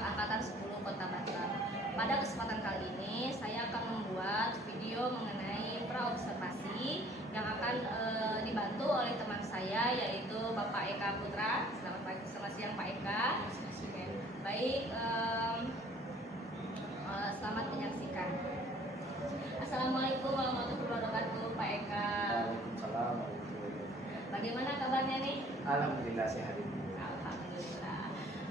Angkatan 10 Kota Batam. Pada kesempatan kali ini saya akan membuat video mengenai praobservasi yang akan dibantu oleh teman saya, yaitu Bapak Eka Putra. Selamat siang Pak Eka. Baik, selamat menyaksikan. Assalamualaikum warahmatullahi wabarakatuh Pak Eka. Waalaikumsalam. Bagaimana kabarnya nih? Alhamdulillah sehat ini. Alhamdulillah.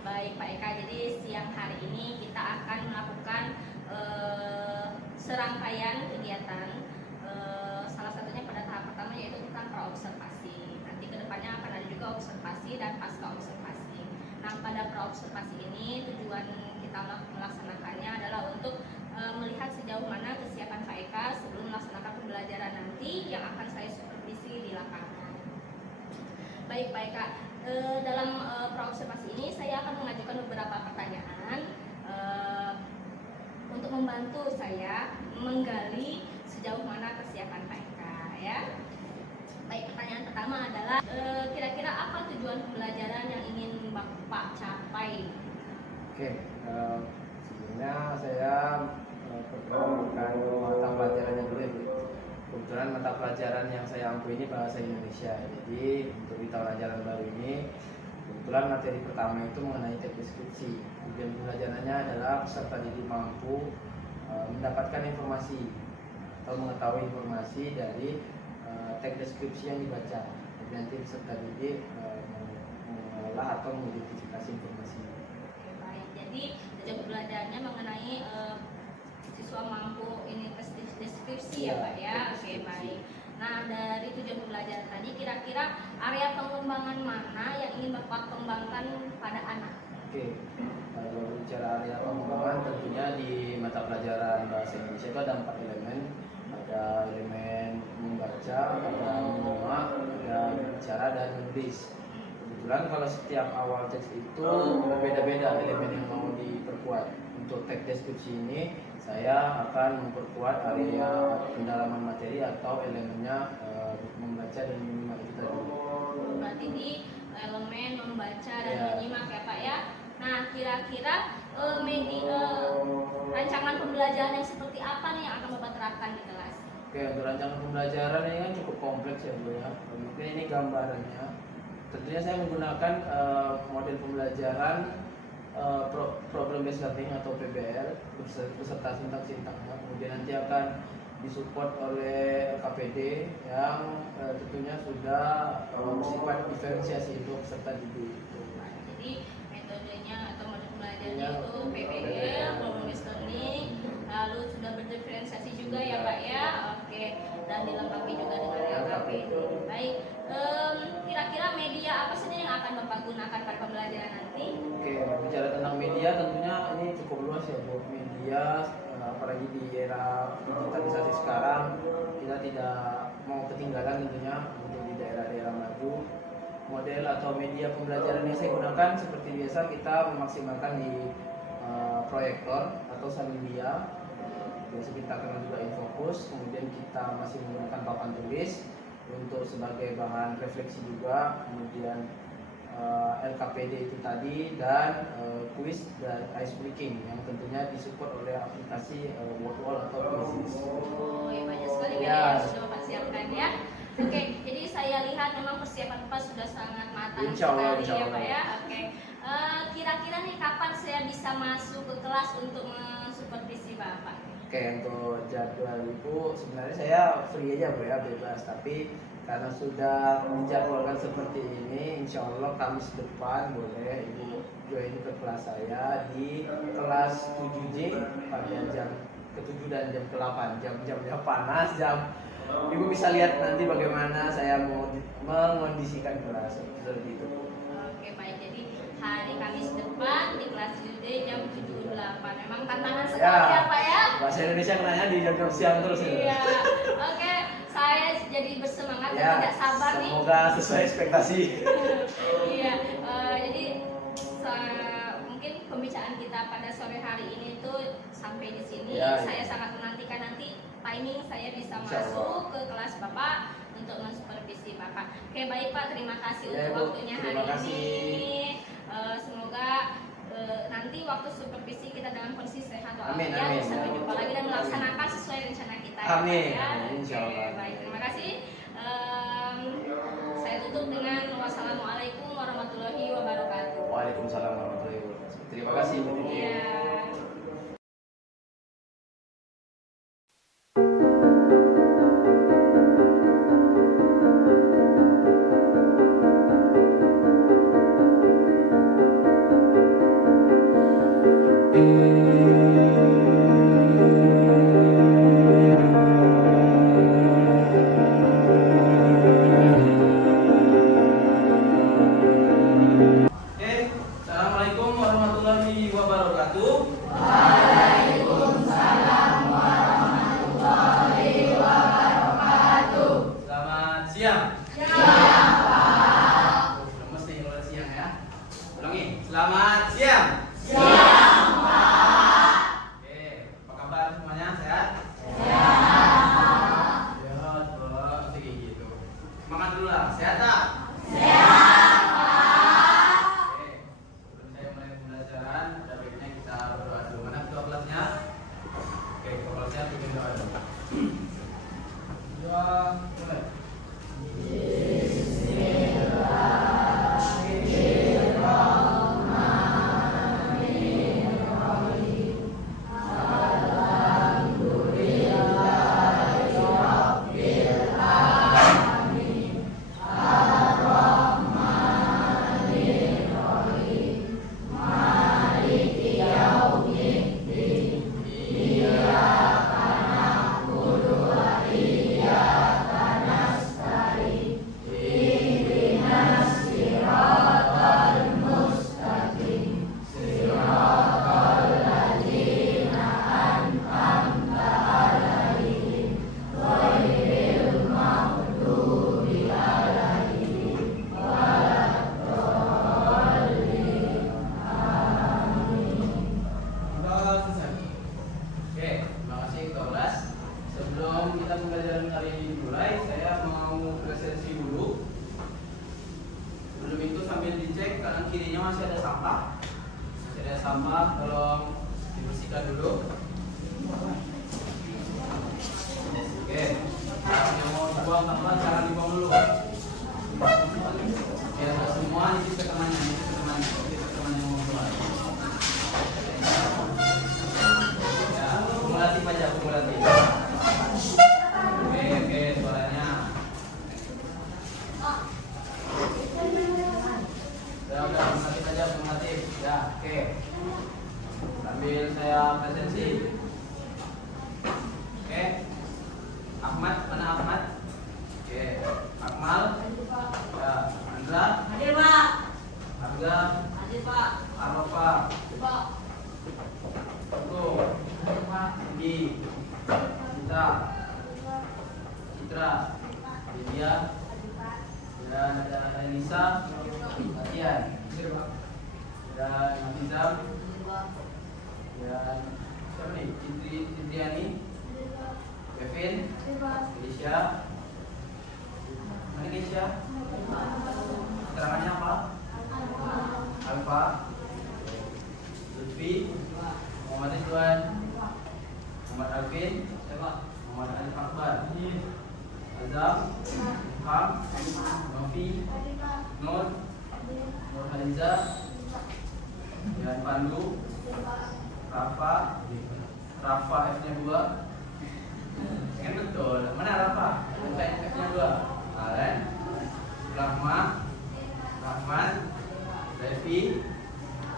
Baik Pak Eka, jadi siang hari ini kita akan melakukan serangkaian kegiatan. Salah satunya pada tahap pertama yaitu tentang praobservasi. Nanti kedepannya akan ada juga observasi dan pasca observasi. Nah, pada praobservasi ini tujuan kita melaksanakannya adalah untuk melihat sejauh mana kesiapan Pak Eka sebelum melaksanakan pembelajaran nanti yang akan saya supervisi di lapangan. Baik Pak Eka, dalam praobservasi ini saya akan mengajukan beberapa pertanyaan untuk membantu saya menggali sejauh mana kesiapan Pak Eka, ya. Baik, pertanyaan pertama adalah kira-kira apa tujuan pembelajaran yang ingin Bapak capai? Oke, sebelumnya saya perkenalkan mata pelajarannya dulu ya Bu. Kebetulan mata pelajaran yang saya ampu ini bahasa Indonesia. Jadi untuk di tahun ajaran baru ini, kebetulan materi pertama itu mengenai teks deskripsi. Tujuan pembelajarannya adalah peserta didik mampu mendapatkan informasi atau mengetahui informasi dari teks deskripsi yang dibaca. Jadi nanti peserta didik mengolah atau mengidentifikasi informasi. Oke, baik. Jadi tujuan pembelajarannya mengenai siswa mampu ini tes deskripsi ya Pak ya. Oke, baik. Nah, dari tujuan pembelajaran tadi kira-kira area pengembangan mana yang ingin Bapak kembangkan pada anak? Oke, kalau bicara area pengembangan tentunya di mata pelajaran bahasa Indonesia itu ada 4 elemen. Ada elemen membaca, ada menyimak, ada bicara dan menulis. Kebetulan kalau setiap awal teks itu berbeda-beda elemen yang mau diperkuat. Untuk teks deskripsi ini saya akan memperkuat area pendalaman materi atau elemennya membaca dan menyimak itu tadi. Berarti di elemen membaca dan menyimak ya Pak ya. Nah, kira-kira rancangan pembelajaran yang seperti apa nih yang akan Bapak terapkan di kelas? Oke, untuk rancangan pembelajaran ini kan cukup kompleks ya Bu ya. Mungkin ini gambarannya. Tentunya saya menggunakan model pembelajaran problem based learning atau PBL beserta sintak-sintaknya. Kemudian nanti akan disupport oleh LKPD yang tentunya sudah bersifat diferensiasi untuk peserta didik. Jadi metodenya atau model pembelajarannya itu PBL, problem based learning, lalu sudah berdiferensiasi juga ya Pak ya. Oke, dan dilengkapi juga dengan LKPD. Baik, kira-kira media apa saja yang akan Bapak gunakan pada pembelajaran nanti? Oke, bicara tentang media tentunya ini cukup luas ya Bu. Media apalagi di era digitalisasi sekarang kita tidak mau ketinggalan tentunya untuk di daerah-daerah maju. Model atau media pembelajaran yang saya gunakan seperti biasa kita memaksimalkan di proyektor atau salin-dia. Biasa kita kenal juga infocus, kemudian kita masih menggunakan papan tulis untuk sebagai bahan refleksi juga, kemudian LKPD itu tadi, dan quiz dan ice breaking yang tentunya disupport oleh aplikasi Wordwall atau Quizzes. Oh, ya banyak sekali media yang sudah Bapak siapkan ya. Oke, jadi saya lihat memang persiapan Bapak sudah sangat matang sekali ya Pak ya. Oke, kira-kira nih kapan saya bisa masuk ke kelas untuk mensupervisi Bapak? Oke, untuk jadwal Ibu sebenarnya saya free aja Bu ya, bebas. Tapi karena sudah dijadwalkan seperti ini, insya Allah Kamis depan boleh Ibu join ke kelas saya di kelas 7J pada jam ke-7 dan jam ke-8. Jam-jamnya panas, Ibu bisa lihat nanti bagaimana saya mau mengondisikan kelas seperti itu. Oke, baik. Jadi hari Kamis depan di kelas 7D jam 7.8. Memang tantangan sekali ya Pak ya. Bahasa Indonesia kenanya di jam siang terus ya. Iya. Oke, saya jadi bersemangat dan tidak sabar nih. Semoga sesuai ekspektasi. Iya. Jadi mungkin pembicaraan kita pada sore hari ini tuh sampai di sini. Saya sangat menantikan nanti timing saya bisa masuk ke kelas Bapak untuk mensupervisi Bapak. Oke, baik Pak, terima kasih untuk waktunya hari ini. Semoga nanti waktu waktu supervisi kita dalam kondisi sehat Amin, walafiat. amin. Sampai jumpa lagi dan melaksanakan sesuai rencana kita. Amin, Ya. amin, insya Oke, Allah. baik, terima kasih. Saya tutup dengan wassalamualaikum warahmatullahi wabarakatuh. Waalaikumsalam warahmatullahi wabarakatuh. Terima kasih Bu Titi. Iya. Oke, assalamualaikum warahmatullahi wabarakatuh. Waalaikumsalam warahmatullahi wabarakatuh. Selamat siang. Siang, Pak. Sudah mesti mulai siang ya. Ulangi. Selamat siang. Siang, Pak. Oke, apa kabar semuanya? Sehat? Sehat. Sehat, Pak. Kayak gitu. Semangat dulu lah. Sehat tak? Oke, sebelum saya mulai pembelajaran, ada baiknya kita berdoa dulu. Mana ketua kelasnya? Oke, ketua kelasnya bikin doa dulu. Doa mulai. Sudah selesai. Oke, terima kasih ketua kelas. Sebelum kita pembelajaran kali ini dimulai, saya mau presensi dulu. Sebelum itu sambil dicek kanan kirinya masih ada sampah. Masih ada sampah, tolong dibersihkan dulu. Oke, yang mau dibuang sampah jangan dibuang dulu. Biar semua isi temannya, yang mau keluar. Ya, kumulatif aja, kumulatif. Oke, suaranya. Udah, kumulatif aja, kumulatif. Ya, oke. Sambil saya presensi. Oke. Ahmad, mana Ahmad? Oke. Akmal. Ya, Andra. Hadir, Pak. Hamza. Hadir, Pak. Arafah. Pak. Tuh. Indi. Citra. Citra. Lydia. Dan ada Elisa. Latihan. Dan Nafizam. Dan siapa nih? Indriani. Kevin. Alicia. Mana Alicia? Keterangannya apa? Alfa. Lutfi. Muhammad Ridwan. Muhammad Alvin. Muhammad Alif Akbar. Azam. Ham. Novi. Nur. Nur Haliza. Dan Pandu. Rafa. Rafa F-nya 2. Kan betul. Mana Rafa? F-nya 2. Kalian. Rahma. Rahman. Devi.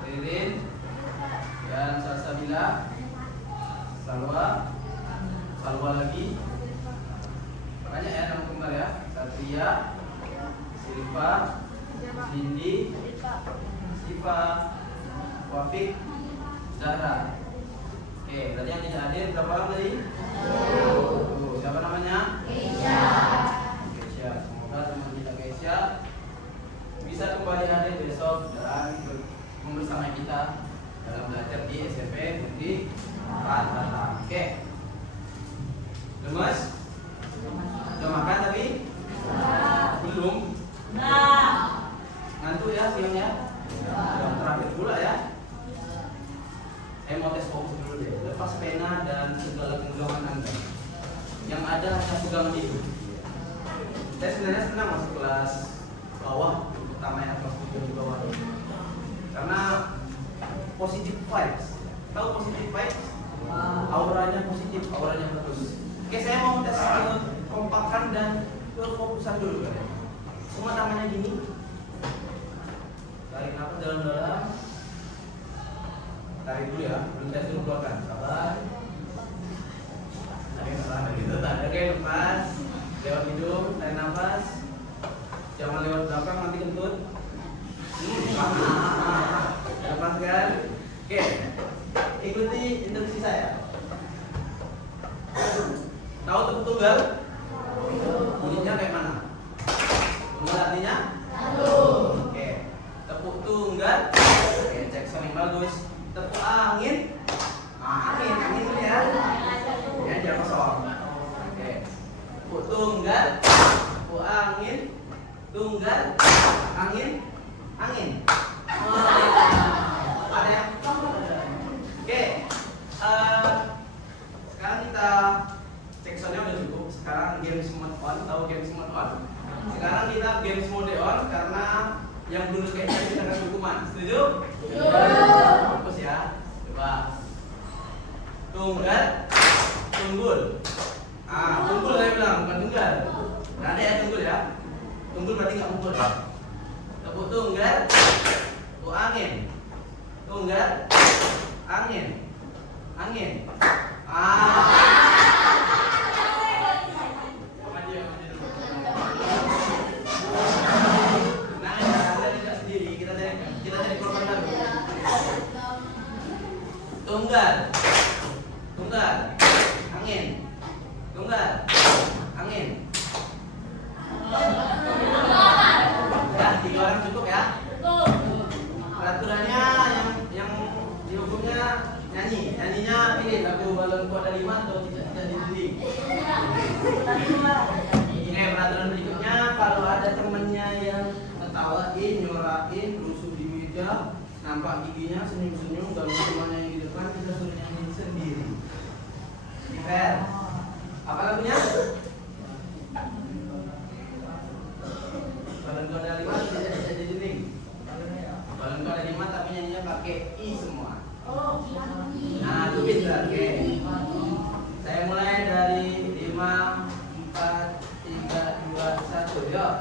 Ririn. Dan Salsabila. Salwa. Salwa lagi. Banyak ya nama kembar ya. Satria. Silva. Cindy. Siva. Wafik. Zahra. Oke, tadi yang tidak hadir berapa orang tadi? Tuh, siapa namanya? Keisha. Semoga teman kita Keisha bisa kembali hadir besok dan bersama kita dalam belajar di SMP Negeri 4 Oke. Lemas? Udah makan tapi? Belum? Ngantuk ya siangnya? Yang terakhir pula ya? Saya mau tes fokus dulu deh. Lepas pena dan segala genggaman Anda. Yang ada hanya pegangan itu. Saya sebenarnya senang masuk kelas bawah, terutama yang kelas 7 di bawah. Karena positive vibes. Tahu positive vibes? Auranya positif, auranya bagus. Oke, saya mau tes kekompakan dan kefokusan dulu ya. Semua tangannya gini. Tarik nafas dalam-dalam. Tarik dulu ya, belum saya suruh keluarkan. Sabar. Tarik nafas gitu. Oke, lepas. Lewat hidung, tarik nafas. Jangan lewat belakang, nanti kentut. Lepaskan. Oke, ikuti instruksi saya. Tahu tepuk tunggal? Bunyinya kayak mana? Tunggal artinya? Oke. Tepuk tunggal. Oke, cek sound yang bagus. Tepuk angin. Angin dulu ya. Ya, jangan kosong. Oke. Tepuk tunggal. Tepuk angin. Tunggal. Angin. Ada ya? Oke. Sekarang kita cek soundnya udah cukup. Sekarang games mode on. Tahu games mode on? Sekarang kita games mode on karena yang dulu kayaknya kita kasih hukuman. Setuju? Fokus ya. Coba. Tunggal. Tunggul. Tunggul saya bilang, bukan tunggal. Nanti ya tunggul ya. Tunggul berarti nggak mukul. Tepuk tunggal. Tepuk angin. Tunggal. Angin. Tunggal, angin, ya 3 orang cukup ya. Peraturannya yang dihukumnya nyanyinya pilih lagu balonku ada 5 atau tidak di dinding. Ini peraturan berikutnya, kalau ada temennya yang ketawain, nyorain, rusuh di meja, nampak giginya senyum-senyum, ganggu temannya yang di depan, kita suruh nyanyi sendiri. Fair. Apa lagunya? Balonku ada 5 tidak di dinding. Balonku ada 5 tapi nyanyinya pakai I semua. Nah, itu pintar. Oke. Saya mulai dari 5, 4, 3, 2, 1. Yuk.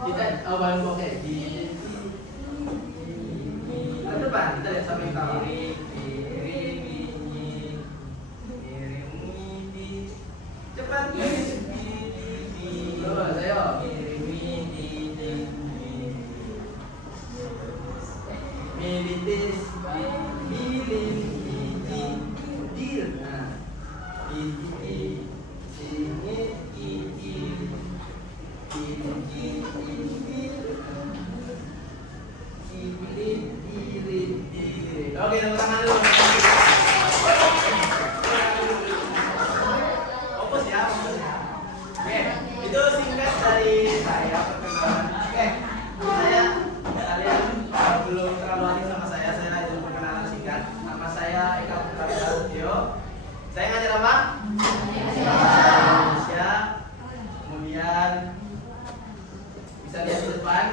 Kita balon oke. Ke depan kita lihat sampai yang tahu. Cepat. Terus, ayo. Militis, milih, dir. Nah, oke, tepuk tangan dulu. Fokus ya. Oke, itu singkat dari saya perkenalan. Oke, kalian belum terlalu asing sama saya itu perkenalan singkat. Nama saya Eka Putra Prasetyo. Saya ngajar apa? Indonesia. Kemudian bisa lihat di depan.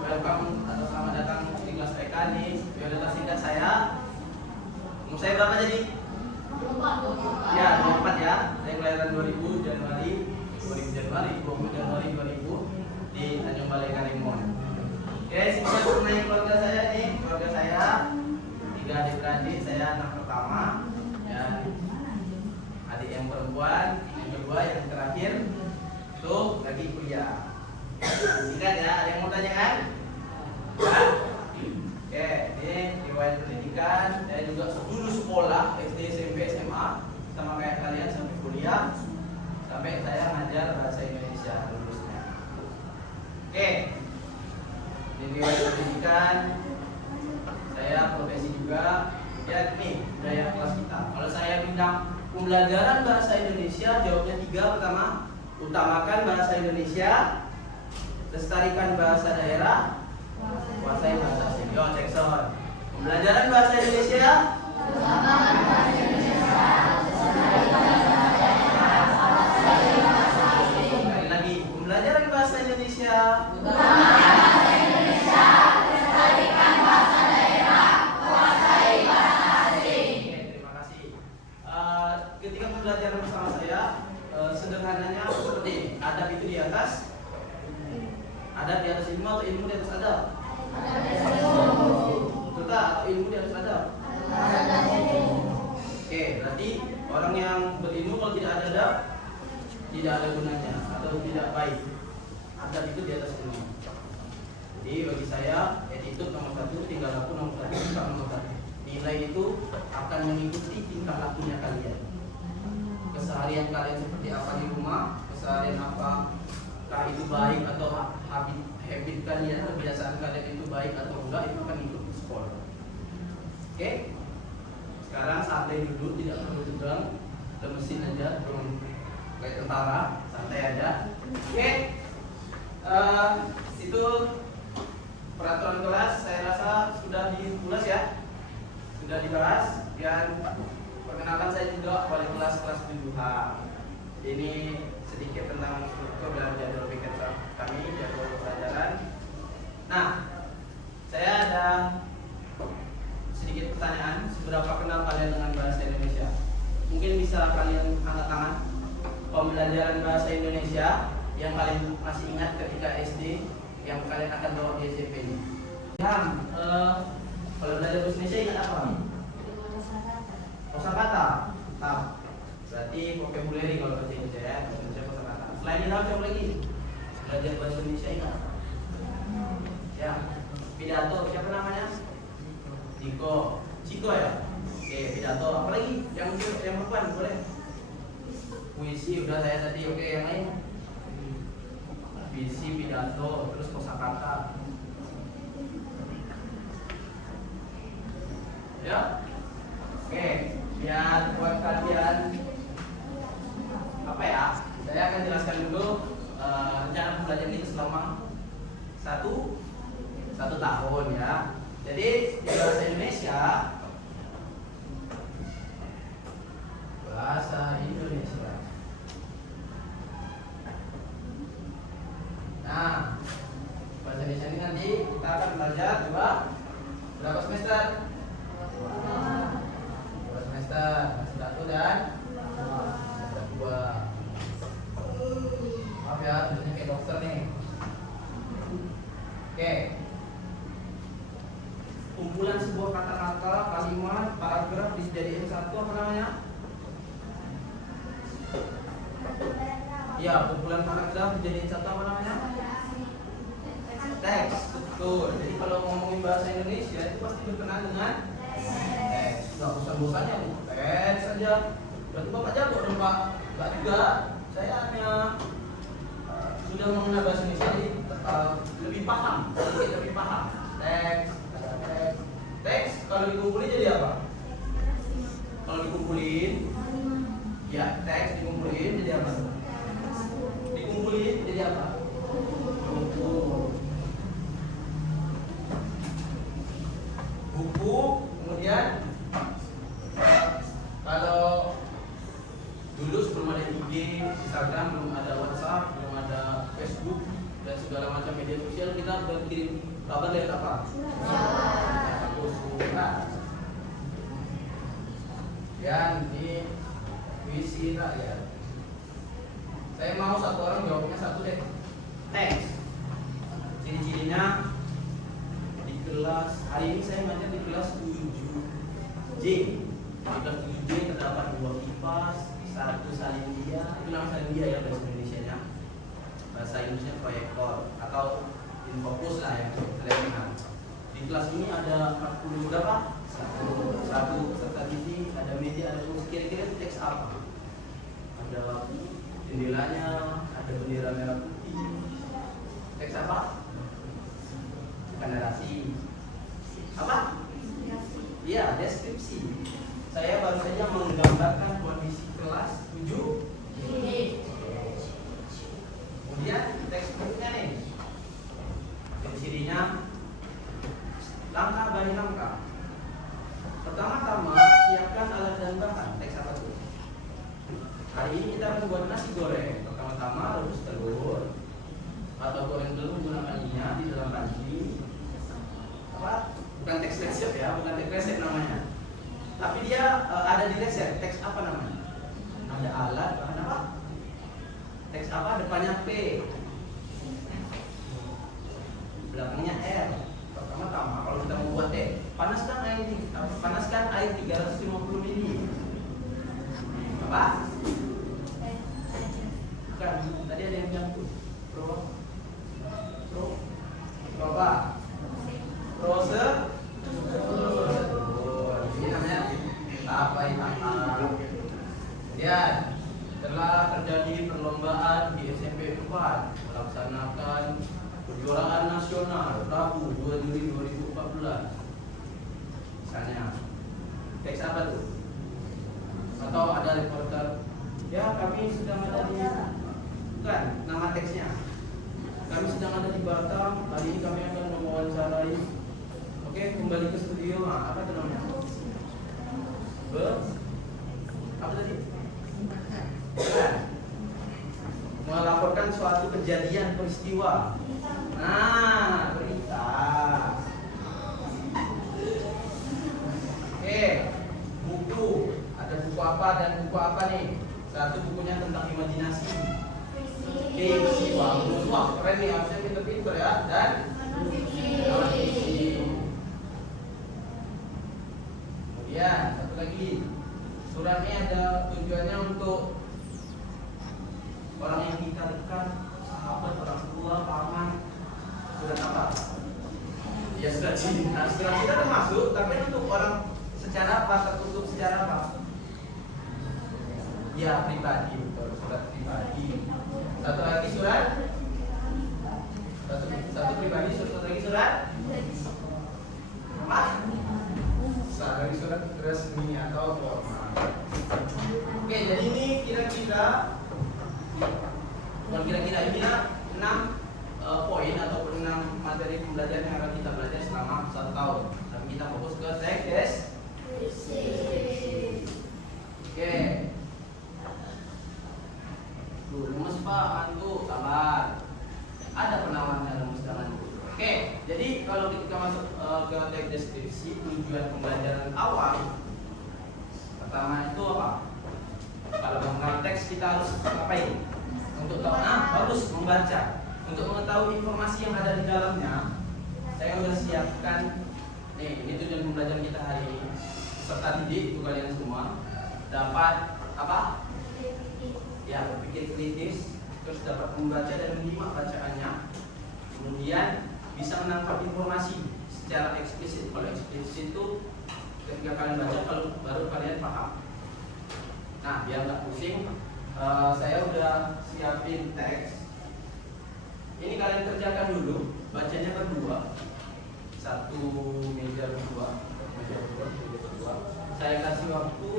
Welcome atau selamat datang di kelas PK nih. Biodata singkat saya. Umur saya berapa jadi? Ya, 24 ya. Saya kelahiran 2000 Januari 20 di Tanjung Balai Karimun. Oke, singkat mengenai keluarga saya nih. Keluarga saya 3 adik-beradik, saya anak pertama dan adik yang perempuan, yang kedua, yang terakhir tuh lagi kuliah. Singkat ya, ada yang mau tanya kan? Ya? Oke, ini riwayat pendidikan. Saya juga dulu sekolah SD, SMP, SMA sama kayak kalian sampai kuliah, sampai saya ngajar bahasa Indonesia lulusnya. Oke, ini riwayat pendidikan. Saya profesi juga. Ya nih, budaya kelas kita. Kalau saya bidang pembelajaran bahasa Indonesia, jawabnya 3. Pertama, utamakan bahasa Indonesia, lestarikan bahasa daerah, kuasai bahasa asing. Yo, cek sound. Pembelajaran bahasa Indonesia. Sekali lagi, pembelajaran bahasa Indonesia. Terima kasih. Ketika pembelajaran bersama saya, sederhananya seperti ini. Adab itu di atas. Adab di atas ilmu atau ilmu di atas adab? Betul tak? Atau ilmu di atas adab? Oke, berarti orang yang berilmu kalau tidak ada adab, tidak ada gunanya atau tidak baik. Adab itu di atas ilmu. Jadi bagi saya, attitude nomor 1, tingkah laku nomor 1, sikap nomor 1. Nilai itu akan mengikuti tingkah lakunya kalian. Keseharian kalian seperti apa di rumah, keseharian apakah itu baik atau habit kalian, kebiasaan kalian itu baik atau enggak, itu akan ikut di sekolah. Oke? Sekarang santai dulu, tidak perlu tegang, lemesin aja, belum kayak tentara, santai aja. Oke? Itu peraturan kelas, saya rasa sudah diulas ya, sudah dibahas. Dan perkenalkan saya juga wali kelas 7H. Ini sedikit tentang struktur dan jadwal pikir kami, jadwal pelajaran. Nah, saya ada sedikit pertanyaan. Seberapa kenal kalian dengan bahasa Indonesia? Mungkin bisa kalian angkat tangan. Pembelajaran bahasa Indonesia yang kalian masih ingat ketika SD, yang kalian akan bawa di SMP ini. Kalau belajar bahasa Indonesia ingat apa? Kosakata. Nah, berarti vocabulary kalau bahasa Indonesia ya, bahasa Indonesia kosakata. Selain itu apa lagi? Belajar bahasa Indonesia ingat? Ya, pidato siapa namanya? Ciko ya. Oke, pidato. Apa lagi? Yang perempuan boleh? Puisi udah saya tadi. Oke, yang lain? Puisi, pidato, terus kosakata. Ya. Oke, biar buat kalian apa ya? Saya akan jelaskan dulu rencana pembelajaran ini selama satu tahun ya. Jadi di bahasa Indonesia, nah, bahasa Indonesia ini nanti kita akan belajar berapa semester? 2 semester, semester 1 dan semester 2. Maaf ya, tulisnya kayak dokter nih. Oke. Kumpulan sebuah kata-kata, kalimat, paragraf dijadiin satu apa namanya? Ya, kumpulan paragraf dijadiin satu apa namanya? Teks, betul. Jadi kalau ngomongin bahasa Indonesia itu pasti berkenaan dengan teks. Nggak bosan-bosannya teks saja. Berarti Bapak jago dong Pak? Enggak juga. Saya hanya sudah mengenal bahasa Indonesia jadi lebih paham, sedikit lebih paham. Teks kalau dikumpulin jadi apa? Kalau dikumpulin, ya teks dikumpulin jadi apa? Dikumpulin jadi apa? Buku, kemudian kalau dulu sebelum ada IG, Instagram, belum ada WhatsApp, belum ada Facebook dan segala macam media sosial, kita berkirim kabar lewat apa? Surat. Dan di puisi rakyat. Saya mau satu orang jawabnya satu deh. Teks. Ciri-cirinya di kelas hari ini saya ngajar di kelas 7J. Di kelas 7J terdapat 2 kipas, 1 salindia. Itu nama salindia ya bahasa Indonesianya. Bahasa Indonesia proyektor atau infocus lah yang sederhana. Di kelas ini ada 40 berapa? Satu peserta didik, ada media, ada tulis. Kira-kira itu teks apa? Ada jendelanya, ada bendera merah putih. Teks apa? Bukan narasi. Apa? Iya, deskripsi. Saya baru saja menggambarkan kondisi kelas 7. Kemudian teks berikutnya nih. Cirinya langkah by langkah. Pertama-tama siapkan alat dan bahan. Teks apa tuh? Hari ini kita akan buat nasi goreng. Pertama-tama rebus telur atau goreng telur menggunakan minyak di dalam panci. Apa? Bukan teks resep ya, bukan teks resep namanya. Tapi dia ada di resep. Teks apa namanya? Ada alat bahan apa? Teks apa? Depannya P, belakangnya R. Pertama-tama kalau kita mau buat teh, panaskan air 350 ml. Apa? Bukan, tadi ada yang bilang tuh. Pro apa? Prose. Ini namanya apa itu? Kemudian telah terjadi perlombaan di SMP 4 melaksanakan kejuaraan nasional Rabu 2 Juli 2014. Misalnya, teks apa tuh? Atau ada reporter, ya kami sedang ada di, bukan nama teksnya. Kami sedang ada di Batam. Hari ini kami akan mewawancarai. Oke, kembali ke studio. Nah, apa itu namanya? Apa tadi? Bukan. Melaporkan suatu kejadian peristiwa. Nah, berita. Oke, buku. Ada buku apa dan buku apa nih? Satu bukunya tentang imajinasi. Fiksi, bagus. Wah, keren nih. Harusnya pinter-pinter ya. Dan fiksi. Kemudian satu lagi. Surat ini ada tujuannya untuk orang yang kita dekat, sahabat, orang tua, paman. Surat apa? Ya surat cinta. Surat kita termasuk, tapi untuk orang secara apa? Tertutup secara apa? Ya pribadi, betul. Surat pribadi. Satu lagi surat. Satu pribadi, satu lagi surat. Apa? Satu lagi surat resmi atau formal. Oke, jadi ini kira-kira bukan kira-kira ini 6 poin ataupun 6 materi pembelajaran yang akan kita belajar selama 1 tahun. Dan kita fokus ke teks. Oke. Lemes Pak, antuk, sabar. Ada penawarnya lemes jangan. Oke, jadi kalau ketika masuk ke teks deskripsi, tujuan pembelajaran awal pertama itu apa? Kalau mengenal teks kita harus ngapain? Untuk tahu, harus membaca. Untuk mengetahui informasi yang ada di dalamnya, saya sudah siapkan. Nih, ini tujuan pembelajaran kita hari ini. Peserta didik itu kalian semua dapat apa? Ya, berpikir kritis, terus dapat membaca dan menyimak bacaannya. Kemudian bisa menangkap informasi secara eksplisit. Kalau eksplisit itu ketika kalian baca, kalau baru kalian paham. Nah, biar nggak pusing, saya udah siapin teks. Ini kalian kerjakan dulu, bacanya berdua. Satu meja berdua. Saya kasih waktu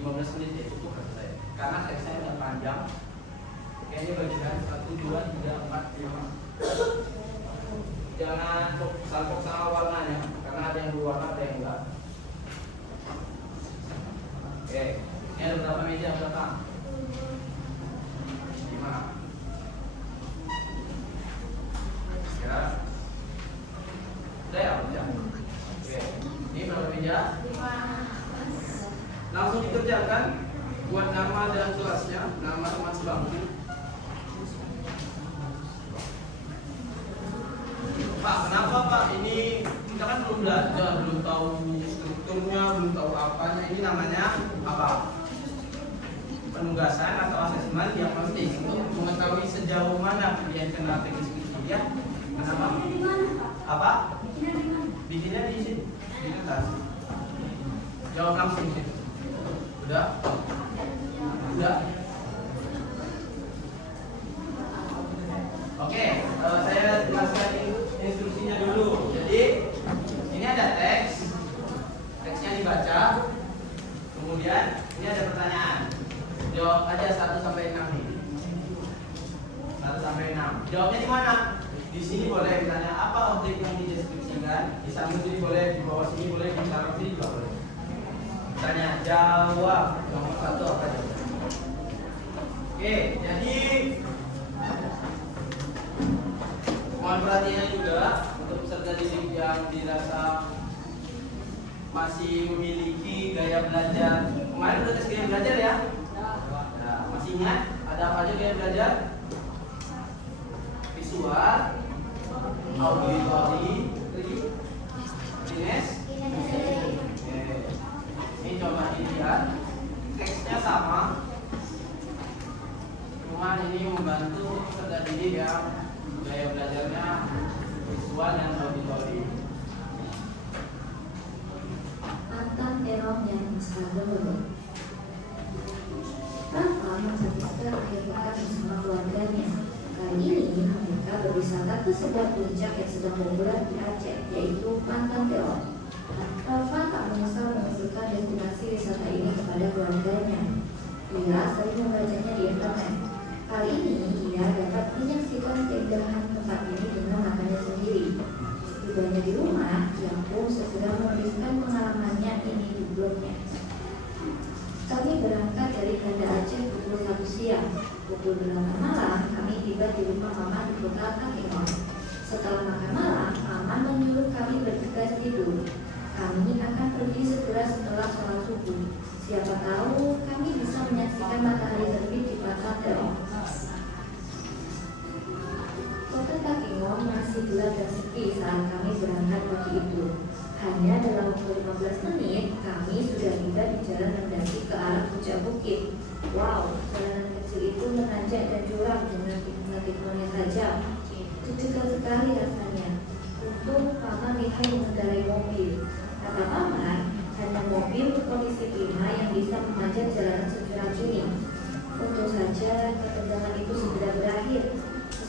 15 menit ya, cukup kata saya. Karena teksnya udah panjang. Kayaknya bagikan 1, 2, 3, 4, 5. Jangan salpok sama warnanya, karena ada yang berwarna, ada yang enggak. Oke, ini ada berapa meja belakang? 5. Ya. Udah ya, udah. Oke, ini berapa meja? 5. Langsung dikerjakan. Buat nama dan kelasnya, nama teman sebangku. Pak, kenapa Pak? Ini kita kan belum belajar, belum tahu strukturnya, belum tahu apanya. Ini namanya apa? Penugasan atau asesmen yang penting untuk mengetahui sejauh mana kalian kenal teknis itu ya. Kenapa? Apa? Bikinnya di sini, di kertas. Jawab langsung sih. Udah? Udah? Oke, saya jelaskan instruksinya dulu. Jadi ini ada teks, teksnya dibaca. Kemudian ini ada pertanyaan. Jawab aja 1 sampai 6 nih. 1 sampai 6. Jawabnya di mana? Di sini boleh ditanya apa objek yang dideskripsikan. Di samping sini boleh, di bawah sini boleh, di samping sini juga boleh. Tanya, jawab. Nomor 1 apa jawabannya? Oke, jadi mohon perhatiannya juga untuk peserta didik yang dirasa masih memiliki gaya belajar. Kemarin udah tes gaya belajar ya? Nah, masih ingat ada apa aja gaya belajar? Visual, auditory, kines. Ini coba dilihat, teksnya sama, cuman ini membantu peserta didik yang gaya belajarnya visual dan auditory. Mantan terong yang sabar. Rafa menghabiskan akhir pekan bersama keluarganya. Kali ini mereka berwisata ke sebuah puncak yang sedang populer di Aceh, yaitu Pantan Terong. Rafa tak menyesal mengusulkan destinasi wisata ini kepada keluarganya. Ia sering membacanya di internet. Kali ini ia dapat menyaksikan keindahan tempat ini dengan matanya sendiri. Setibanya di rumah, ia pun segera menuliskan pengalamannya ini di blognya. Kami berangkat dari Banda Aceh pukul 1 siang. Pukul 8 malam, kami tiba di rumah Mama di kota Takimon. Setelah makan malam, Mama menyuruh kami bergegas tidur. Kami akan pergi segera setelah sholat subuh. Siapa tahu kami bisa menyaksikan matahari terbit di Pantan Terong. Kota Takimon masih gelap dan sepi saat kami berangkat pagi itu. Hanya dalam waktu 15 menit, kami sudah tiba di jalan mendaki ke arah puncak bukit. Wow, jalanan kecil itu menanjak dan curam dengan tikungan yang tajam. Deg-degan sekali rasanya. Untung Mama Mihai mengendarai mobil. Kata Mama, hanya mobil berkondisi prima yang bisa memanjat jalanan securam ini. Untung saja ketegangan itu segera berakhir.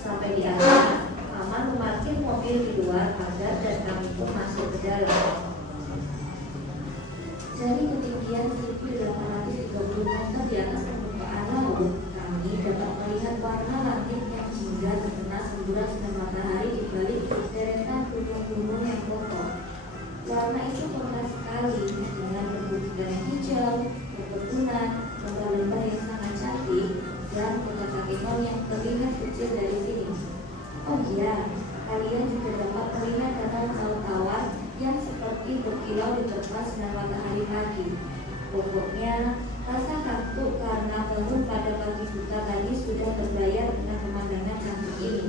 Sampai di atas, Mama memarkir mobil di luar pagar dan kami pun masuk ke dalam. Dari ketinggian 1.830 meter di atas permukaan laut, kami dapat melihat warna langit yang hingga terkena semburan sinar matahari di balik deretan gunung-gunung yang kokoh. Warna itu cerah sekali dengan perbukitan yang hijau, perkebunan, lembah-lembah yang sangat cantik, dan kota Takimon yang terlihat kecil dari sini. Oh iya, kalian juga dapat melihat danau tawar yang seperti berkilau di terpas sinar matahari pagi. Pokoknya, rasa kantuk karena bangun pada pagi buta tadi sudah terbayar dengan pemandangan cantik ini.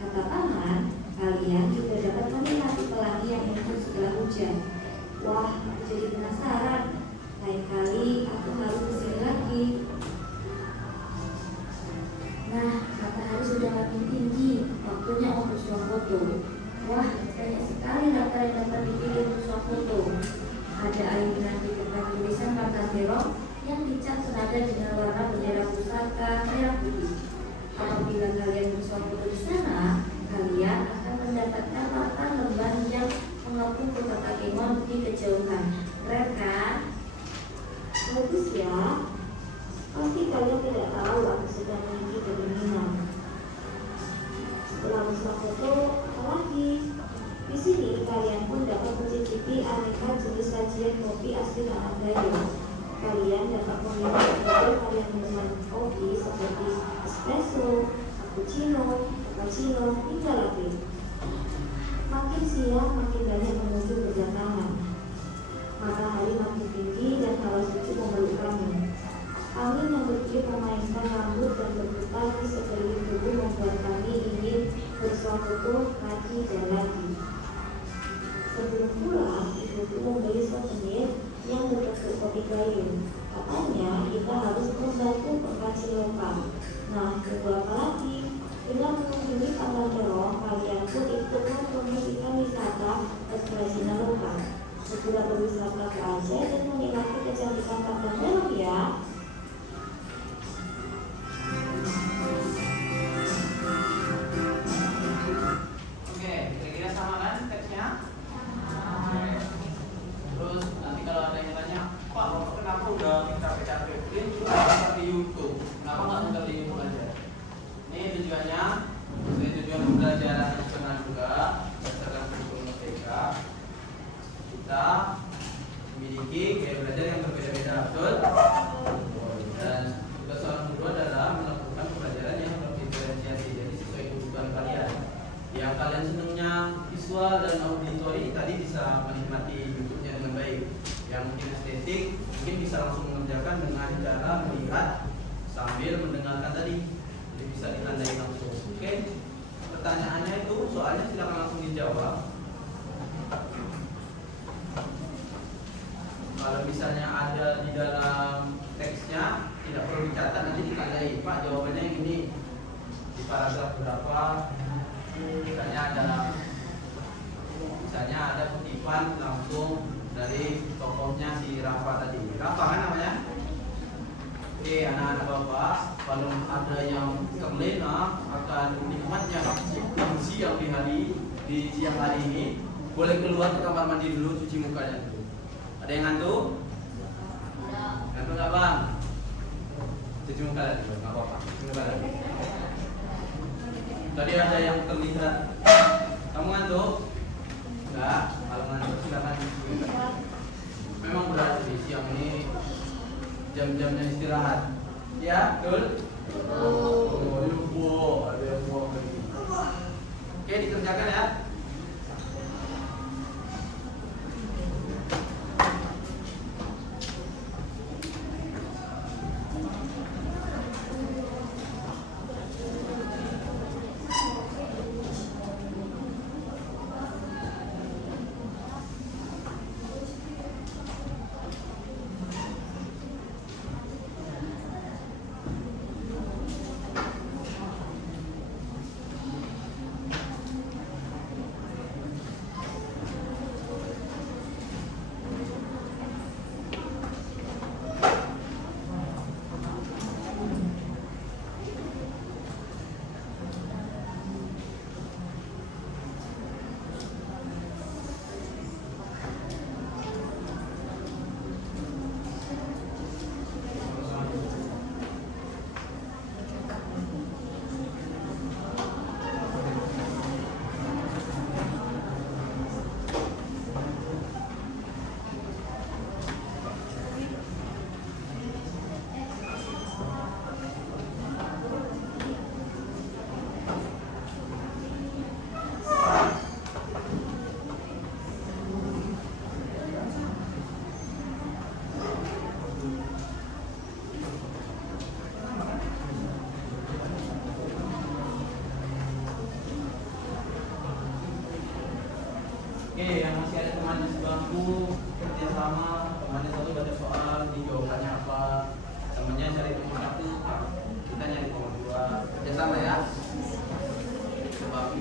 Kata Paman, kalian juga dapat menikmati pelangi yang muncul setelah hujan. Wah, aku jadi penasaran. Lain kali aku harus kesini lagi. Nah, matahari sudah makin tinggi. Waktunya untuk suah foto. Wah, banyak sekali latar yang dapat dipilih untuk suah foto. Ada ayunan di depan tulisan Pantan Terong yang dicat senada dengan warna bendera pusaka merah putih. Apabila kalian bersuah foto di sana, kalian akan mendapatkan papan lembah yang mengapung kota Takimon di kejauhan. Keren kan? Bagus ya. Pasti kalian tidak tahu aku sedang memiliki keinginan. Setelah bersuah foto, apa lagi? Di sini kalian pun dapat mencicipi aneka jenis sajian kopi asli tanah Gayo. Kalian dapat memilih varian minuman kopi seperti espresso, cappuccino, hingga latte. Makin siang makin banyak pengunjung berdatangan. Matahari makin tinggi dan hawa suci memeluk kami. Angin yang bertiup memainkan rambut dan berputar di sekeliling tubuh membuat kami ingin bersuah foto lagi dan lagi. Sebelum pulang, ibuku membeli souvenir yang berbentuk kopi gayo. Katanya kita harus membantu perajin lokal. Nah, tunggu apa lagi? Dengan mengunjungi Pantan Terong, kalian pun ikut mempromosikan wisata berkerajinan lokal. Segera berwisata ke Aceh dan menikmati kecantikan Pantan Terong ya. Oke, kira-kira sama kan teksnya? Terus nanti kalau ada yang tanya, Pak, Bapak kenapa udah capek-capek print juga dapat di YouTube? Kenapa nggak tinggal di YouTube aja? Ini tujuannya, tujuan pembelajaran nasional juga berdasarkan kurikulum Merdeka. Kita memiliki gaya belajar yang betul. Dan tugas seorang guru adalah melakukan pelajaran yang terdiferensiasi, jadi sesuai kebutuhan kalian. Yang kalian senangnya visual dan auditori tadi bisa menikmati YouTube-nya dengan baik. Yang mungkin estetik mungkin bisa langsung mengerjakan dengan cara melihat sambil mendengarkan tadi, jadi bisa ditandai langsung. Oke, pertanyaannya itu soalnya silakan langsung dijawab. Kalau misalnya ada di dalam teksnya tidak perlu dicatat, nanti ditandai, Pak jawabannya yang ini di paragraf berapa. Misalnya ada kutipan langsung dari tokohnya si Rafa tadi. Rafa kan namanya? Oke, anak-anak Bapak, kalau ada yang terlena akan nikmatnya siang di siang hari ini, boleh keluar ke kamar mandi dulu, cuci mukanya dulu. Ada yang ngantuk? Ngantuk nggak bang? Cuci muka dulu, nggak apa-apa. Cuci muka dulu. Tadi ada yang terlihat. Kamu ngantuk? Enggak. Kalau ngantuk silakan cuci muka. Memang berat sih siang ini jam-jamnya istirahat. Ya, betul? Oh, ibu, ada yang mau lagi. Oke, dikerjakan ya. Oke, yang masih ada temannya sebangku kerjasama, temannya satu baca soal, di jawabannya apa, temannya cari nomor 1, kita nyari nomor 2, kerjasama ya. Sebangku.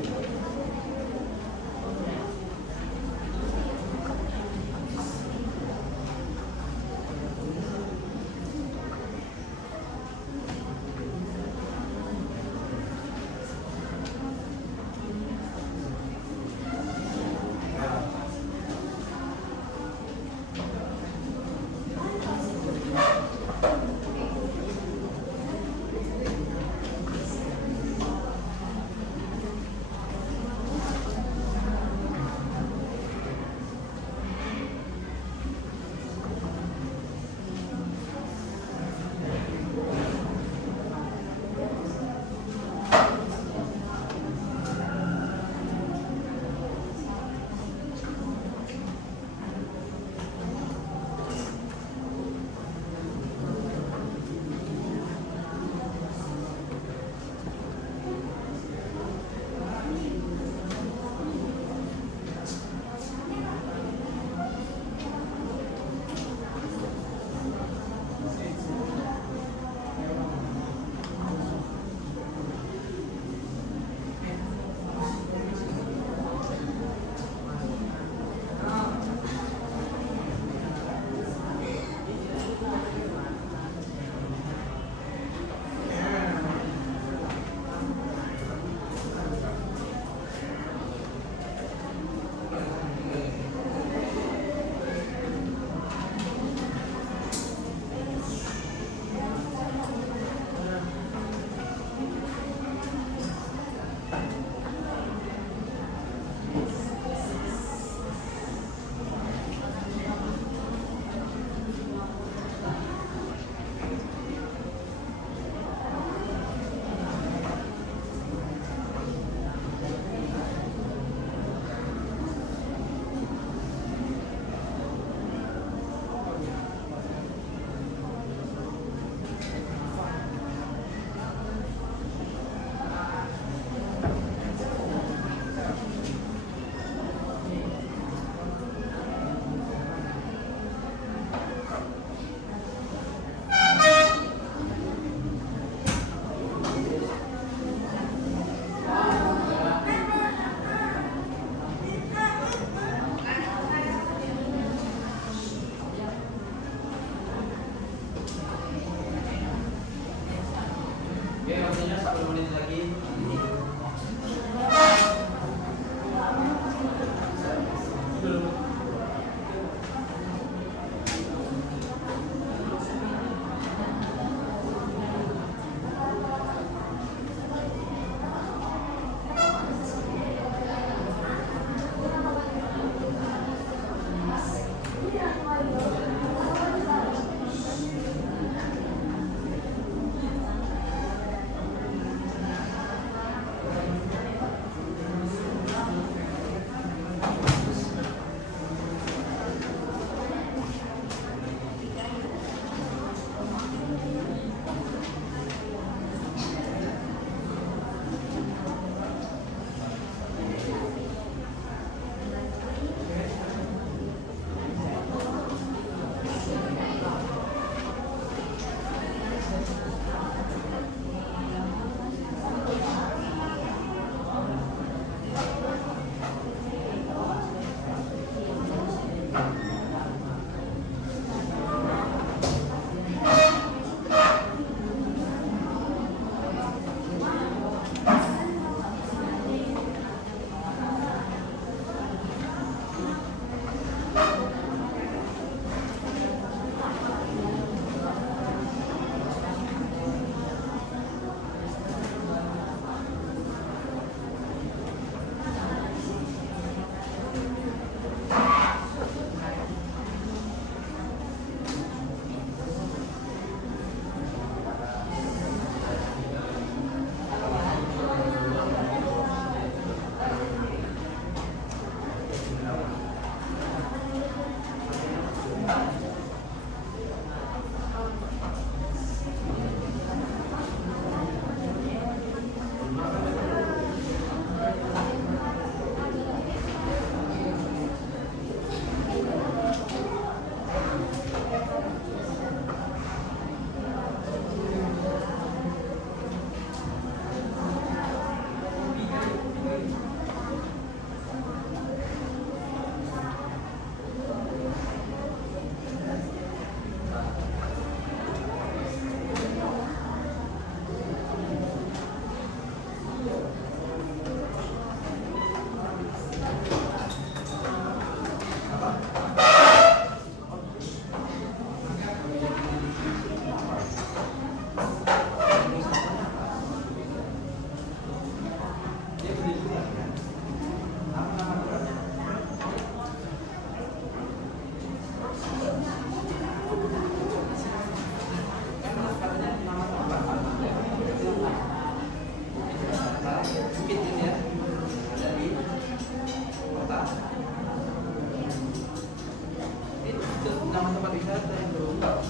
Nama tempat wisata yang berubah.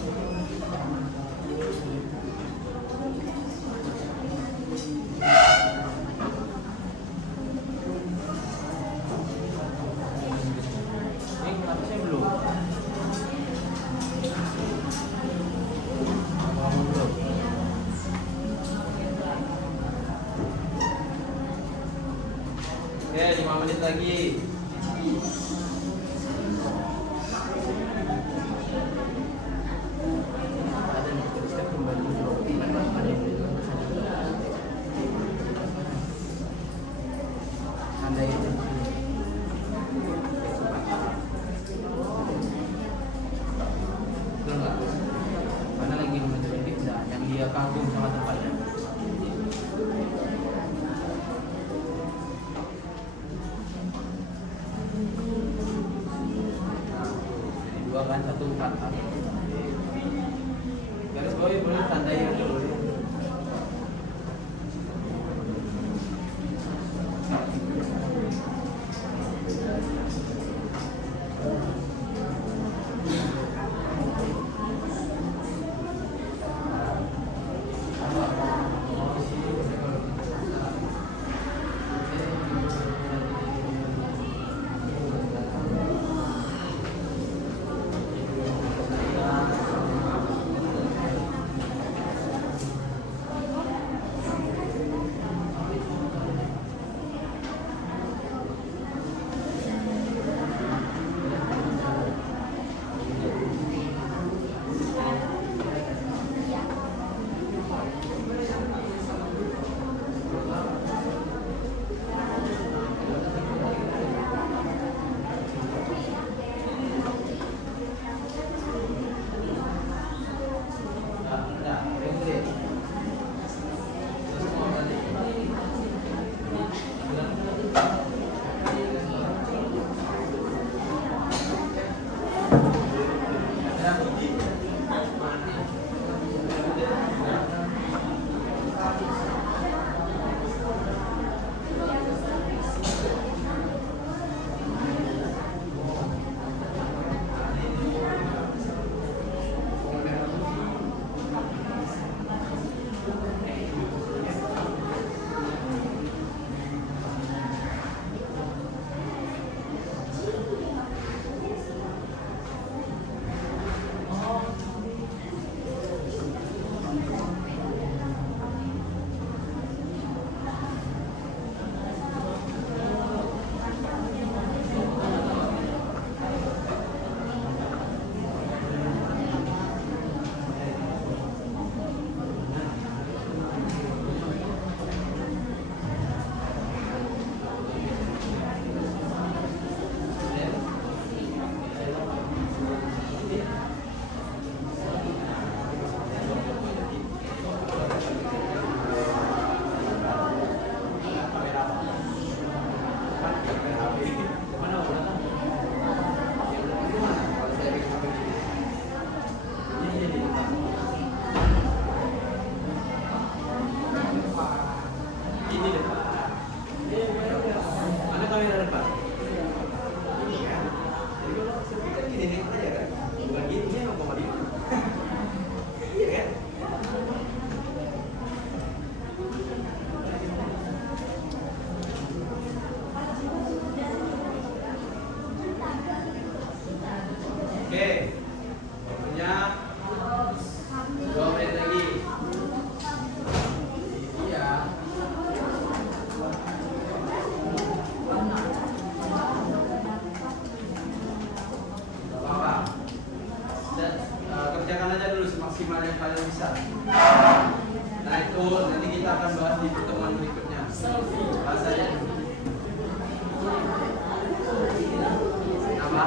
Ini harusnya belum. Kamu belum. Oke, 5 menit lagi. Ada yang dituliskan kembali roti ada yang Anda itu betul nggak? Mana lagi mencari pizza yang dia kagum sama tempatnya? Jadi 2 kan 1 4 garis bawahi boleh tandai yang dulu. pendek aja kan? Bukan gitu ya 0,5. Iya kan? Oke, waktunya 2 menit lagi. Iya. Apa? Kerjakan aja dulu semaksimal yang kalian bisa. Nah itu nanti kita akan bahas di pertemuan berikutnya. Bahas aja dulu. Nama?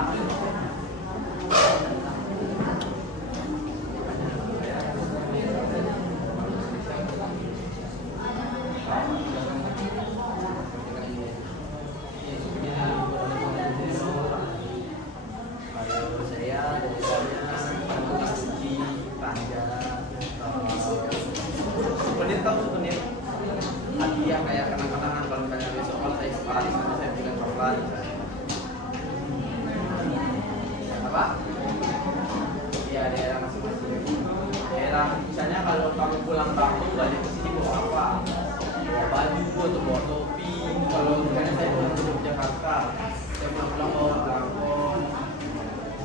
Hadiah kayak kenang-kenangan kalau misalnya besok kalau saya sekali saya berikan coklat. Apa? Iya daerah masing-masing. Daerah misalnya kalau kamu pulang kampung balik ke sini bawa apa? Bawa baju atau bawa topi. Kalau misalnya saya pulang ke Yogyakarta, saya pulang bawa belangkon.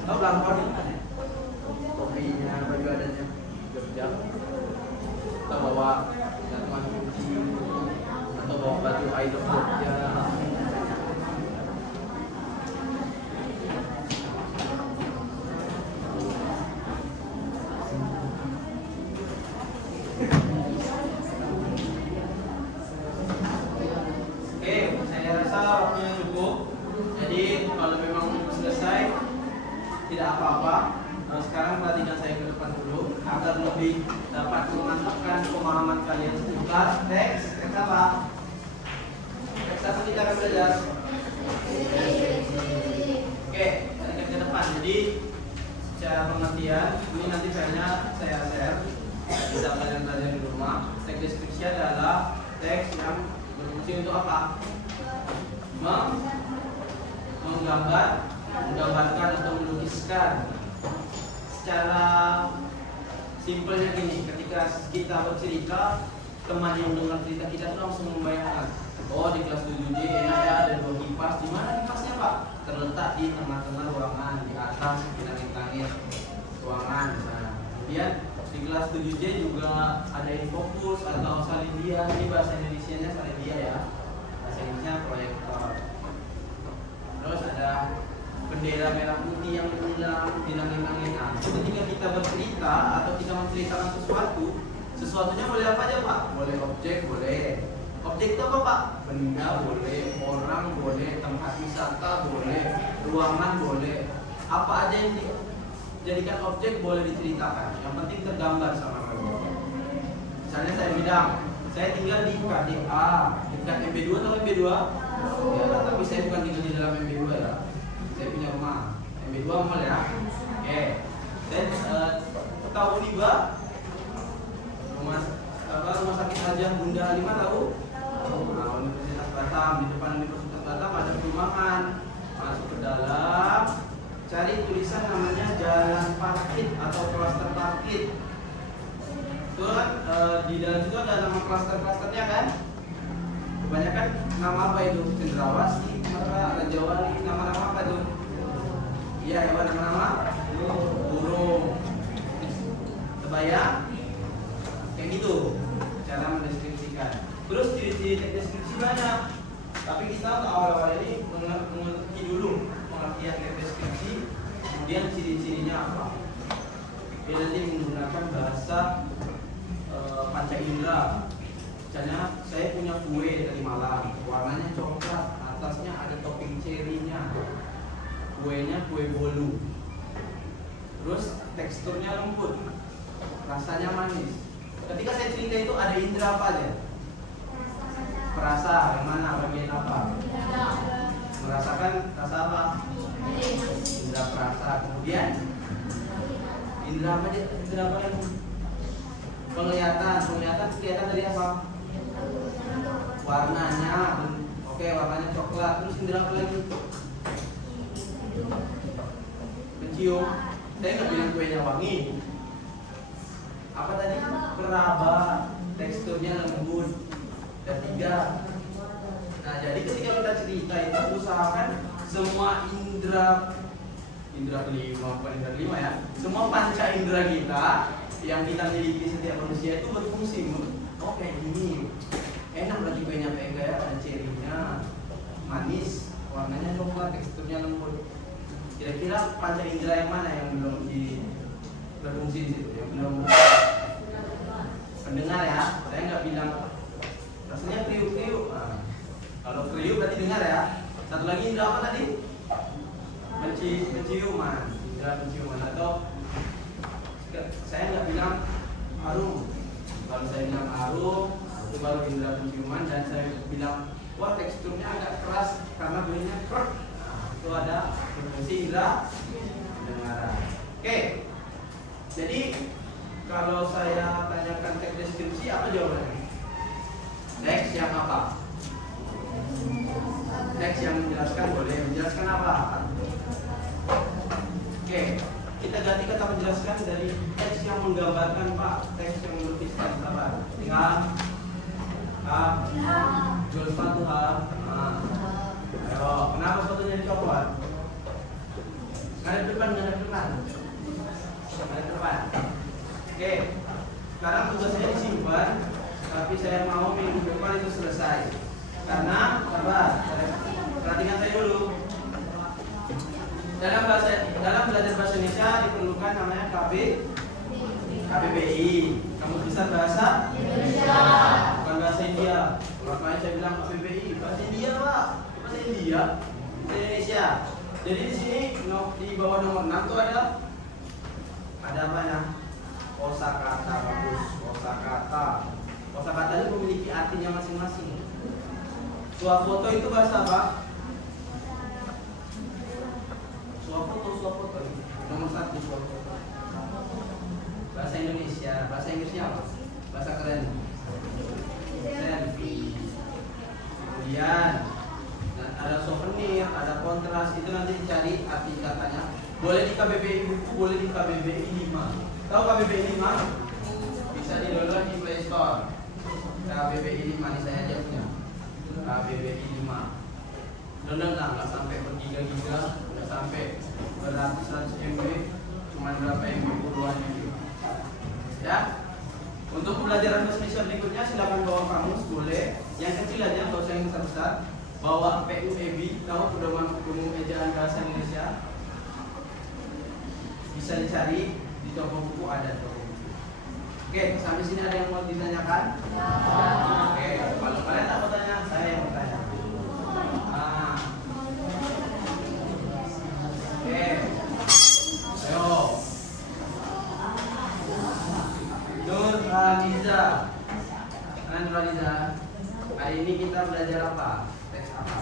Tahu belangkon itu? Topinya, baju adanya Jogja. Atau bawa gantungan kunci atau bawa baju idol Jogja. Oke, saya rasa waktunya cukup. Jadi kalau memang selesai tidak apa-apa. Sekarang perhatikan saya ke depan dulu agar lebih dapat memantapkan pemahaman kalian seputar teks apa? Teks apa kita akan belajar? Oke, perhatikan ke depan. Jadi secara pengertian ini nanti filenya saya share. Bisa kalian belajar di rumah. Teks deskripsi adalah teks yang berfungsi untuk apa? Menggambarkan atau melukiskan. Secara simpelnya gini, ketika kita bercerita, teman yang mendengar cerita kita itu langsung membayangkan, oh di kelas 7J enak ya ada 2 kipas. Di mana kipasnya Pak? Terletak di tengah-tengah ruangan, di atas di langit-langit ruangan misalnya. Kemudian di kelas 7J juga ada infokus atau salindia. Ini bahasa Indonesianya salindia ya. Bahasa Inggrisnya proyektor. Terus ada bendera merah putih yang menghilang di langit-langit. Nah, ketika kita bercerita atau kita menceritakan sesuatunya boleh apa aja Pak? Boleh objek, boleh. Objek itu apa Pak? Benda boleh, orang boleh, tempat wisata boleh, ruangan boleh. Apa aja yang dijadikan objek boleh diceritakan. Yang penting tergambar sama kamu. Misalnya saya bilang, saya tinggal di KDA, dekat MB2 atau MB2? Ya, tapi saya bukan tinggal di dalam MB2 ya. Saya punya rumah MB2 mall ya. Oke. Dan tahu Liba rumah sakit Hajah Bunda 5 tahu? Nah, Universitas Batam, di depan Universitas Batam ada perumahan. Masuk ke dalam, cari tulisan namanya Jalan Parkit atau Klaster Parkit. Itu kan di dalam itu ada nama klaster-klasternya kan? Kebanyakan nama apa itu? Cendrawasih, Raja Wali, nama-nama apa tuh? Iya, hewan nama-nama burung. Kebayang? Kayak gitu cara mendeskripsikan. Terus ciri-ciri teks deskripsi banyak. Tapi kita untuk awal-awal ini mengerti dulu pengertian teks deskripsi, kemudian ciri-cirinya apa. Dia nanti menggunakan bahasa panca indera. Misalnya saya punya kue dari Malang, warnanya coklat, atasnya ada topping cerinya. Kuenya kue bolu. Terus teksturnya lembut, rasanya manis. Ketika saya cerita itu ada indera apa aja? Perasa, yang mana? Bagian apa? Merasakan rasa apa? Indera perasa. Kemudian indera apa aja? Indera apa lagi? Penglihatan kelihatan dari apa? Warnanya. Oke, warnanya coklat. Terus indera apa lagi? mencium. Saya nggak bilang kuenya wangi. Apa tadi? Peraba, teksturnya lembut. Dan 3. Nah, jadi ketika kita cerita itu usahakan semua indera kelima, bukan indera kelima ya. Semua panca indera kita yang kita miliki setiap manusia itu berfungsi. Oke, ini enak berarti kuenya Ega ya, ada cerinya, manis, warnanya coklat, teksturnya lembut. Kira-kira panca indera yang mana yang belum berfungsi di situ? Yang belum pendengar ya. Saya nggak bilang rasanya kriuk-kriuk. Nah, kalau kriuk berarti dengar ya. Satu lagi indera apa tadi? Penciuman, indera penciuman. Atau saya nggak bilang harum. Kalau saya bilang harum, itu baru indera penciuman. Dan saya bilang, wah teksturnya agak keras karena bunyinya krek. Nah, itu ada berfungsi indera pendengaran. Oke, jadi kalau saya tanyakan teks deskripsi, apa jawabannya? Teks yang apa? Teks yang menjelaskan boleh. Menjelaskan apa? Oke, kita ganti kata menjelaskan dari teks yang menggambarkan, Pak. Teks yang melukiskan, apa? Tinggal Julfa Tuhan. Ayo, kenapa fotonya dicopot? Ngadep depan, ngadep depan. Ngadep depan. Oke, sekarang tugas saya disimpan, tapi saya mau minggu depan itu selesai. Karena sabar, perhatikan saya dulu. Dalam belajar bahasa Indonesia diperlukan namanya KBBI. Kamu bisa bahasa Indonesia, bukan bahasa India. Makanya saya bilang KBBI, bahasa India Pak, bahasa India, bahasa Indonesia. Jadi di sini di bawah nomor 6 tuh ada apa ya? Kosakata, bagus. Kosakata. Kosakata itu memiliki artinya masing-masing. Swafoto itu bahasa apa? Swafoto. Nomor 1 swafoto. Bahasa Indonesia. Bahasa Inggrisnya apa? Bahasa keren. Selfie. Kemudian ada souvenir, ada kontras. Itu nanti dicari arti katanya. Boleh di KBBI buku, boleh di KBBI 5. Tahu KBBI 5? Bisa di-download di Play Store. KBBI 5 ini saya aja punya. KBBI 5. Download lah, nggak sampai bergiga-giga, nggak sampai beratus-ratus MB, cuma berapa MB, puluhan MB. Ya. Untuk pembelajaran bahasa Indonesia berikutnya silakan bawa kamus, boleh. Yang kecil aja, nggak usah yang besar-besar. Bawa PUEB, tahu pedoman umum ejaan bahasa Indonesia. Bisa dicari di toko buku, ada toko buku. Oke, sampai sini ada yang mau ditanyakan? Oke, kalau kalian tak mau tanya, saya yang mau tanya. Oke, ayo. Nurhaliza. Nurhaliza. Hari ini kita belajar apa? Teks apa?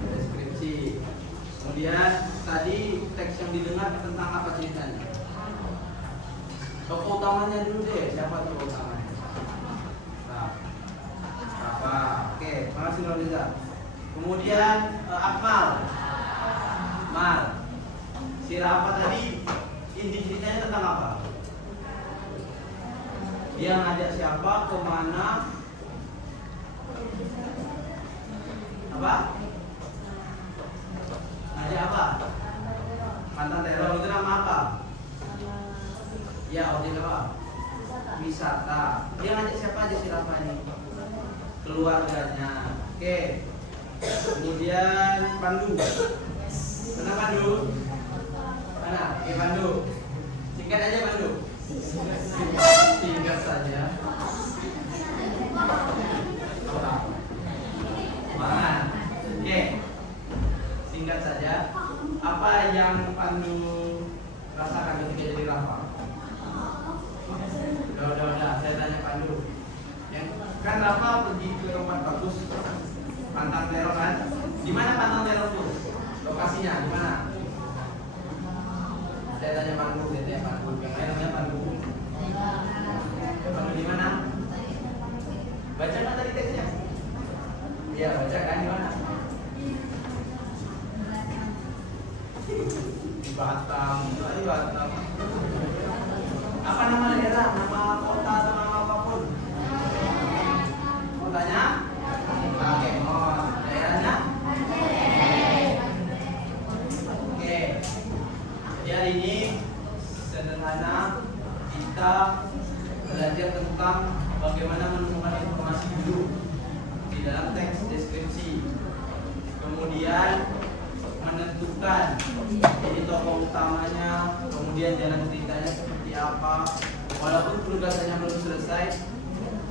Deskripsi. Kemudian tadi teks yang didengar tentang apa ceritanya? Tokoh utamanya dulu deh, siapa tokoh utamanya? Nah, apa? Oke, makasih Nurhaliza. Kemudian Akmal. Si Rafa tadi inti ceritanya tentang apa? Dia ngajak siapa, kemana? Apa? Ngajak apa? Mantan teror itu nama apa? Ya, objek apa? Wisata. Dia ngajak siapa aja si Rafa ini? Keluarganya. Oke. Kemudian Pandu. Mana Pandu? Mana? Oke, Pandu. Singkat aja Pandu. Singkat saja. Mana? Oke. Singkat saja. Apa yang Pandu rasakan ketika jadi Rafa? Udah. Saya tanya Pandu. Yang kan Rafa pergi ke tempat bagus, pantang teror kan? Di mana pantang teror tuh? Lokasinya di mana? Saya tanya Pandu. Yang lain namanya Pandu. Pandu di mana? Baca nggak tadi teksnya? Iya, baca kan di mana? di Batam, di Batam. Apa nama daerah, nama kota atau nama apapun? Kotanya? Oke, oh, daerahnya? Oke. Jadi hari ini sederhana kita belajar tentang bagaimana menemukan informasi dulu di dalam teks deskripsi. Kemudian menentukan jadi tokoh utamanya, kemudian jalan ceritanya seperti apa. Walaupun penugasannya belum selesai,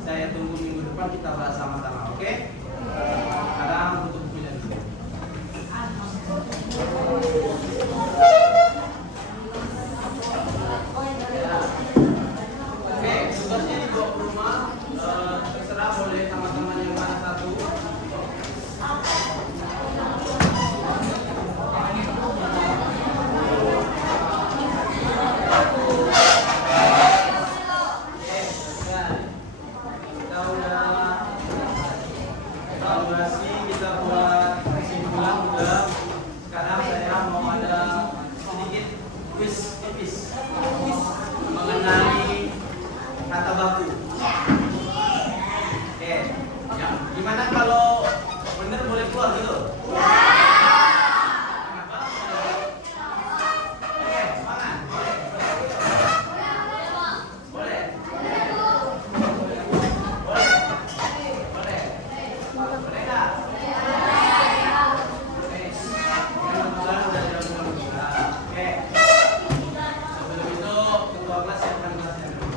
saya tunggu minggu depan kita bahas sama-sama, oke? Sekarang tutup bukunya dulu. Oke, tugasnya dibawa ke rumah. Terserah boleh teman-teman yang mana satu. Mengenai kata baku. Oke, ya. Gimana kalau bener boleh keluar gitu? Kenapa? Oke, semangat. Boleh. Boleh. Boleh. Boleh. Boleh nggak? Oke. Mudah-mudahan udah tidak. Oke. Sebelum itu ketua kelas siapkan kelasnya dulu.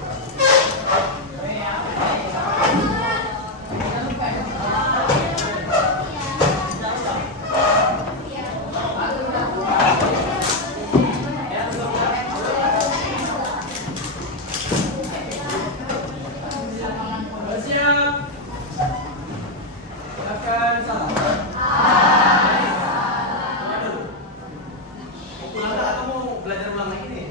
Siap. Silakan salam. Mau pulang atau mau belajar ulang lagi nih?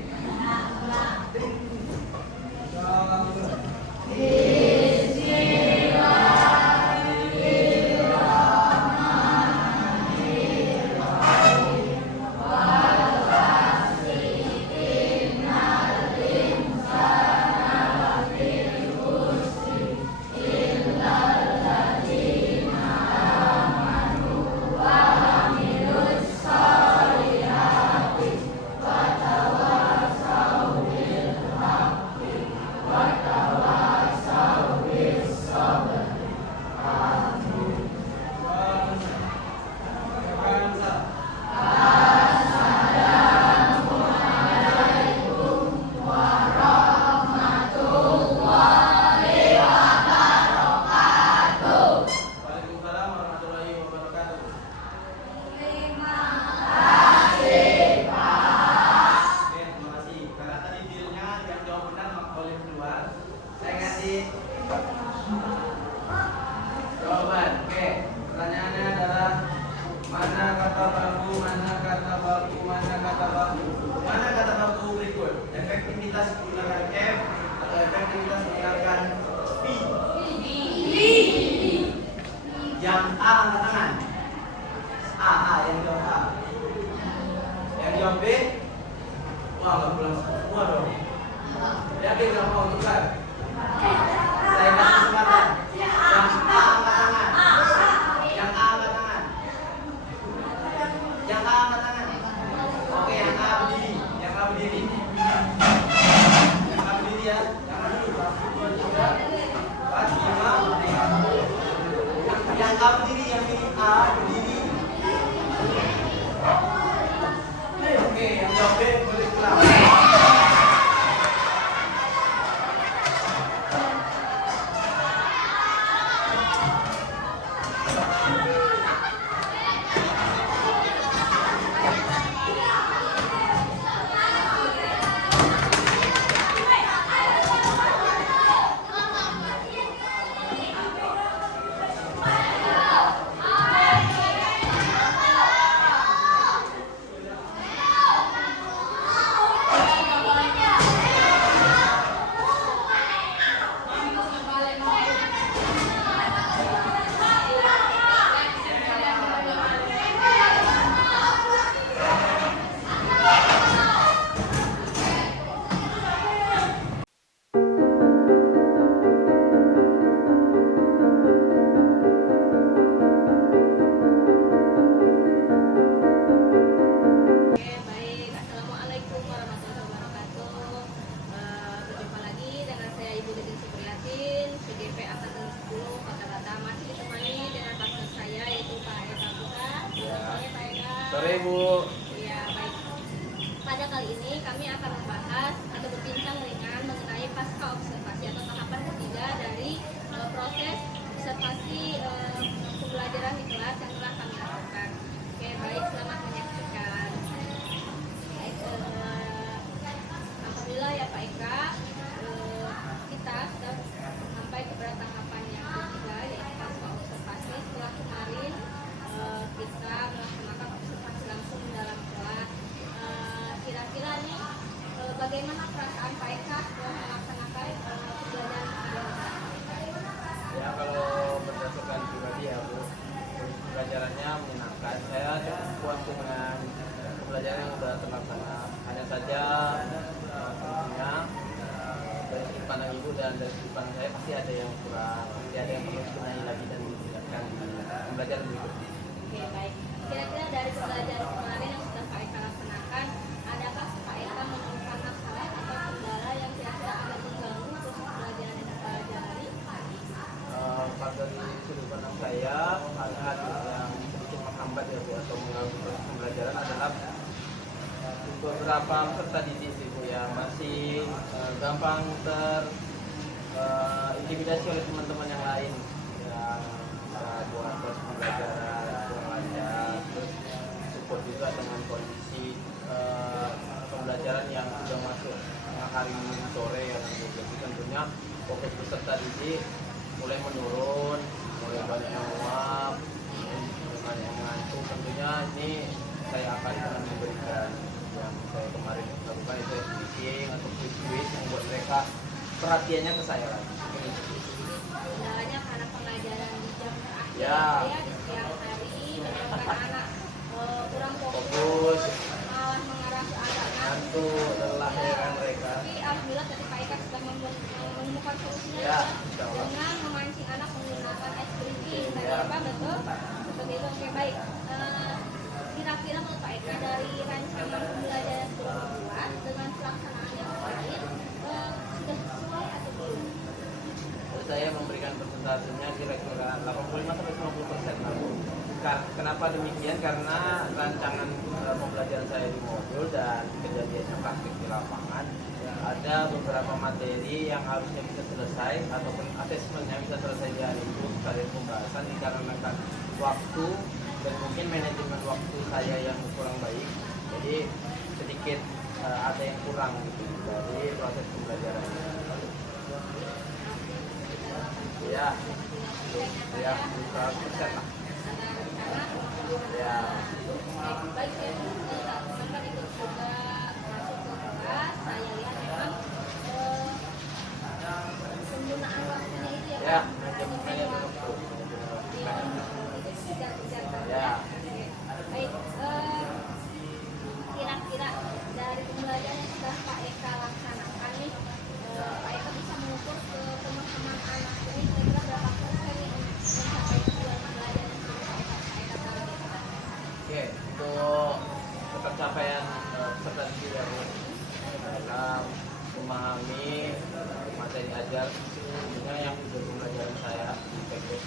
Waalaikumsalam warahmatullahi wabarakatuh. Oke, terima kasih. Karena tadi dealnya yang jawab benar maka boleh keluar. Saya kasih jawaban. Oke, pertanyaannya adalah mana kata baku, mana kata baku, mana kata baku. Mana kata baku berikut? Efektivitas menggunakan F atau efektivitas menggunakan V? Yang A angkat tangan. A yang jawab A. Yang jawab B? Wah, nggak pulang semua dong. Yakin nggak mau tukar? Saya kasih kesempatan. Yang A angkat tangan. Yang A angkat tangan. Yang A angkat tangan. Oke, yang A berdiri. Yang A berdiri. Yang A berdiri ya. Yang A dulu. 4, 5, 6. Yang A berdiri, yang ini A berdiri. Oke, yang jawab B boleh pulang. Sore Bu. Ya, baik. Pada kali ini kami akan membahas atau berbincang ringan mengenai pasca observasi atau tahapan ketiga dari proses observasi pembelajaran di kelas yang telah kami lakukan. Oke, baik, selamat menyaksikan. Baik, alhamdulillah ya Pak Eka, kita sudah sampai kepada tahapan yang ketiga yaitu pasca observasi. Setelah kemarin kita melaksanakan observasi langsung dalam kelas. Kira-kira nih bagaimana perasaan Pak Eka setelah melaksanakan pembelajaran Ya kalau berdasarkan pribadi ya Bu, pembelajarannya menyenangkan. Saya cukup puas dengan pembelajaran yang sudah terlaksana. Hanya saja tentunya dari sudut pandang Ibu dan dari sudut pandang saya pasti ada yang kurang, pasti ada yang perlu dibenahi lagi dan ditingkatkan di pembelajaran berikutnya. Oke, baik. Kira-kira dari pembelajaran kemarin yang sudah Pak Eka laksanakan, adakah Pak Eka menemukan masalah atau kendala yang kira-kira agak mengganggu proses pembelajaran yang dipelajari? Kalau dari sudut pandang saya, hal yang sedikit menghambat ya Bu atau mengganggu proses pembelajaran adalah beberapa peserta didik sih Bu ya masih gampang intimidasi oleh teman-teman yang lain yang buat proses pembelajaran kurang lancar, terus support juga dengan kondisi pembelajaran yang sudah masuk tengah hari sore ya Bu. Jadi tentunya fokus peserta didik mulai menurun, mulai banyak yang nguap, banyak yang ngantuk. Tentunya ini saya akan dengan memberikan yang saya kemarin lakukan itu speaking atau quiz yang buat mereka perhatiannya ke saya lagi. Kendalanya karena pembelajaran di jam terakhir Ya. di siang hari menyebabkan anak kurang fokus, Fokus, malah mengarah ke arah ngantuk, lelah ya kan mereka. Tapi alhamdulillah tadi Pak Eka sudah menemukan solusinya Ya, insya Allah. dengan memancing anak menggunakan ice breaking. Tadi Ya. Pak betul? Seperti itu. Oke, baik. Kira-kira menurut Pak Eka dari rancangan pembelajaran yang sudah dibuat dengan pelaksanaan yang kemarin sudah sesuai atau belum? Saya memberikan persentasenya kira-kira 85-90% lah Bu. Kenapa demikian? Karena rancangan pembelajaran saya di modul dan kejadiannya praktik di lapangan ada beberapa materi yang harusnya bisa selesai ataupun asesmennya bisa selesai di hari itu sekalian pembahasan dikarenakan waktu dan mungkin manajemen waktu saya yang kurang baik, jadi sedikit ada yang kurang gitu dari proses pembelajaran. Ya, ya, 100% lah. Ya. Baik, saya teman-teman ikut juga masuk ke kelas. Saya lihat memang penggunaan waktunya itu ya Ya, Pak. manajemen waktu. Ya. Baik, kira-kira dari pembelajaran yang sudah Pak Eka laksanakan nih, Pak Eka bisa mengukur ke teman-teman anak ini kira-kira berapa persen nih mencapai tujuan pembelajaran yang sudah Pak Eka targetkan? Oke, untuk pencapaian peserta didik ya Bu, mereka memahami materi ajar tentunya yang sudah pembelajaran saya di PKS.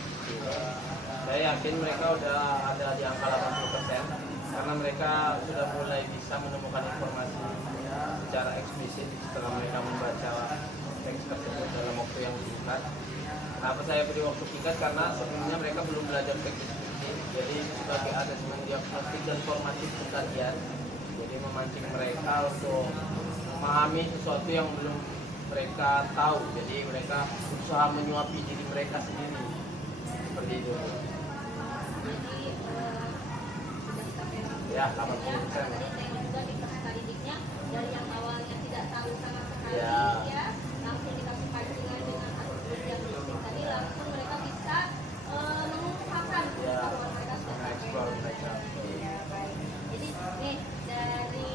Saya yakin mereka udah ada di angka 80% karena mereka sudah mulai bisa menemukan informasi secara eksplisit setelah mereka membaca teks tersebut dalam waktu yang singkat. Kenapa saya beri waktu singkat? Karena sebelumnya mereka belum belajar teknis speaking, jadi sebagai asesmen diagnostik dan formatif kajian, jadi memancing mereka untuk memahami sesuatu yang belum mereka tahu, jadi mereka berusaha menyuapi diri mereka sendiri seperti itu. Jadi sudah sampai Ya, 80%. Tadi saya juga di peserta didiknya dari yang awalnya tidak tahu sama sekali Ya. ya langsung dikasih pancingan dengan asesmen diagnostik tadi langsung mereka bisa mengungkapkan Ya, pengetahuan mereka sudah sampai mengeksplor mereka. Ya, baik. Jadi nih dari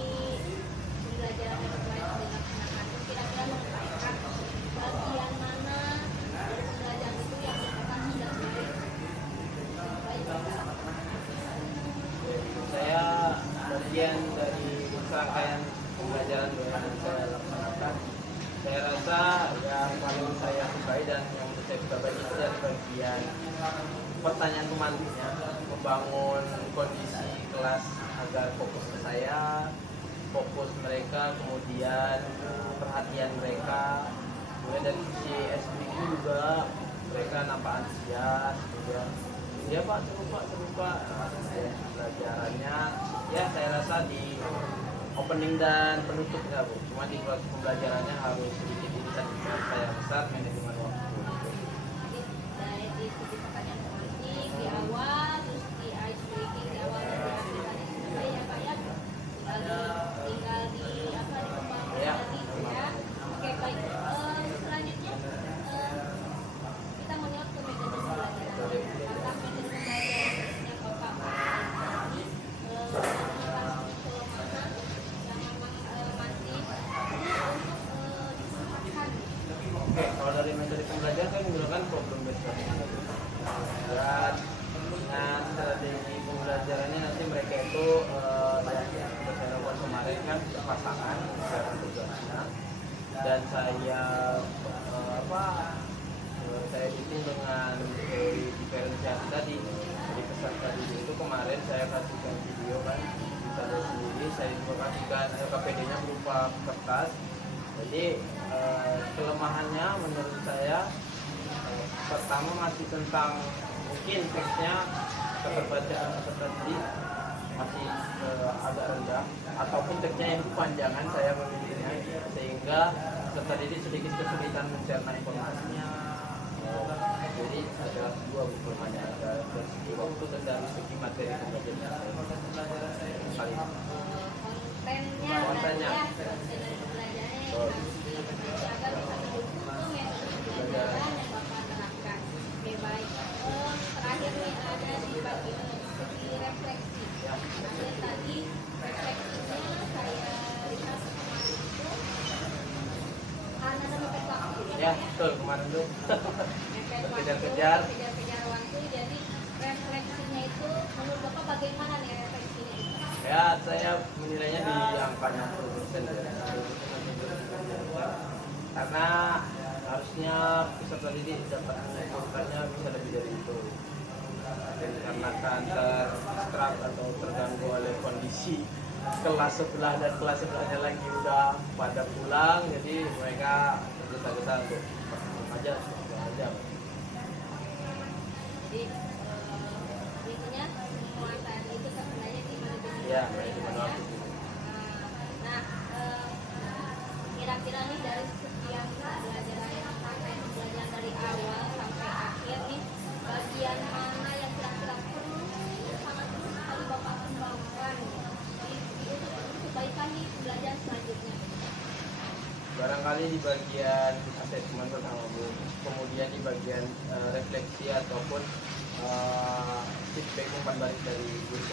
pembelajaran yang kemarin dilaksanakan itu kira-kira menurut Pak Eka bagian mana dari pembelajaran itu yang merupakan sudah baik? Saya bagian dari serangkaian pembelajaran yang saya laksanakan. Saya rasa yang paling saya sukai dan yang saya suka baik itu adalah bagian pertanyaan pemantiknya, membangun kondisi kelas agar fokus ke saya, fokus mereka, kemudian perhatian mereka. Kemudian dari sisi SPQ juga mereka nampak antusias, kemudian ya Pak seru Pak. Pelajarannya ya saya rasa di opening dan penutup ya Bu, cuma di proses pembelajarannya harus sedikit ini tadi saya besar manajemen waktu. Dari sisi pertanyaan tematik di awal, terus di ice breaking di awal dan di akhir tadi sudah ya Pak ya. Tinggal di apa dikembangkan Ya. lagi ya. Oke baik. Selanjutnya kita menyorot ke metode pembelajaran. Apakah metode pembelajaran yang Bapak pakai ini menemukan kelemahan yang memang masih perlu untuk diperhatikan? Oke, kalau dari metode pembelajaran saya menggunakan problem based learning. Dan dengan strategi pembelajarannya nanti mereka itu yang saya lakukan kemarin kan pasangan cara tugasnya, dan saya saya hitung dengan teori diferensiasi tadi. Jadi pesan tadi itu kemarin saya kasihkan video kan, bisa lihat sendiri. Saya juga kasihkan KPD-nya berupa kertas. Jadi kelemahannya menurut saya pertama masih tentang mungkin teksnya, keterbacaan tadi masih agak rendah, ataupun teksnya yang kepanjangan saya memilihnya, sehingga peserta didik sedikit kesulitan mencerna informasinya. Jadi ada dua kelemahannya, ada dari segi waktu dan dari segi materi pembelajaran kali ini. Kontennya ya, konten dari pembelajarannya yang harus dijaga bisa mendukung ke metode pembelajaran yang Bapak terapkan. Oke baik. Terakhir nih ada di bagian segi refleksi. Nah, tadi refleksinya saya lihat kemarin itu karena ada mepet waktu Ya, betul kemarin tuh. Kejar-kejar. kejar waktu, jadi refleksinya itu menurut Bapak bagaimana nih refleksinya itu? Ya, saya menilainya di angkanya 10%, karena harusnya peserta didik dapat mengukurkannya bisa lebih dari itu. Dan karena terdistract atau terganggu oleh kondisi kelas sebelah dan kelas sebelahnya lagi udah pada pulang, jadi mereka tergesa-gesa untuk aja. Jadi intinya penguasaan itu sebenarnya di manajemen Ya, waktu ya, manajemen Pak, ya. waktu. Nah, kira-kira nih dari sekian pembelajaran sampai pembelajaran dari awal sampai akhir nih, bagian mana yang kira-kira perlu sangat perlu sekali Bapak kembangkan untuk kebaikan di pembelajaran selanjutnya? Barangkali di bagian asesmen pertama Bu, kemudian di bagian refleksi ataupun feedback umpan balik dari guru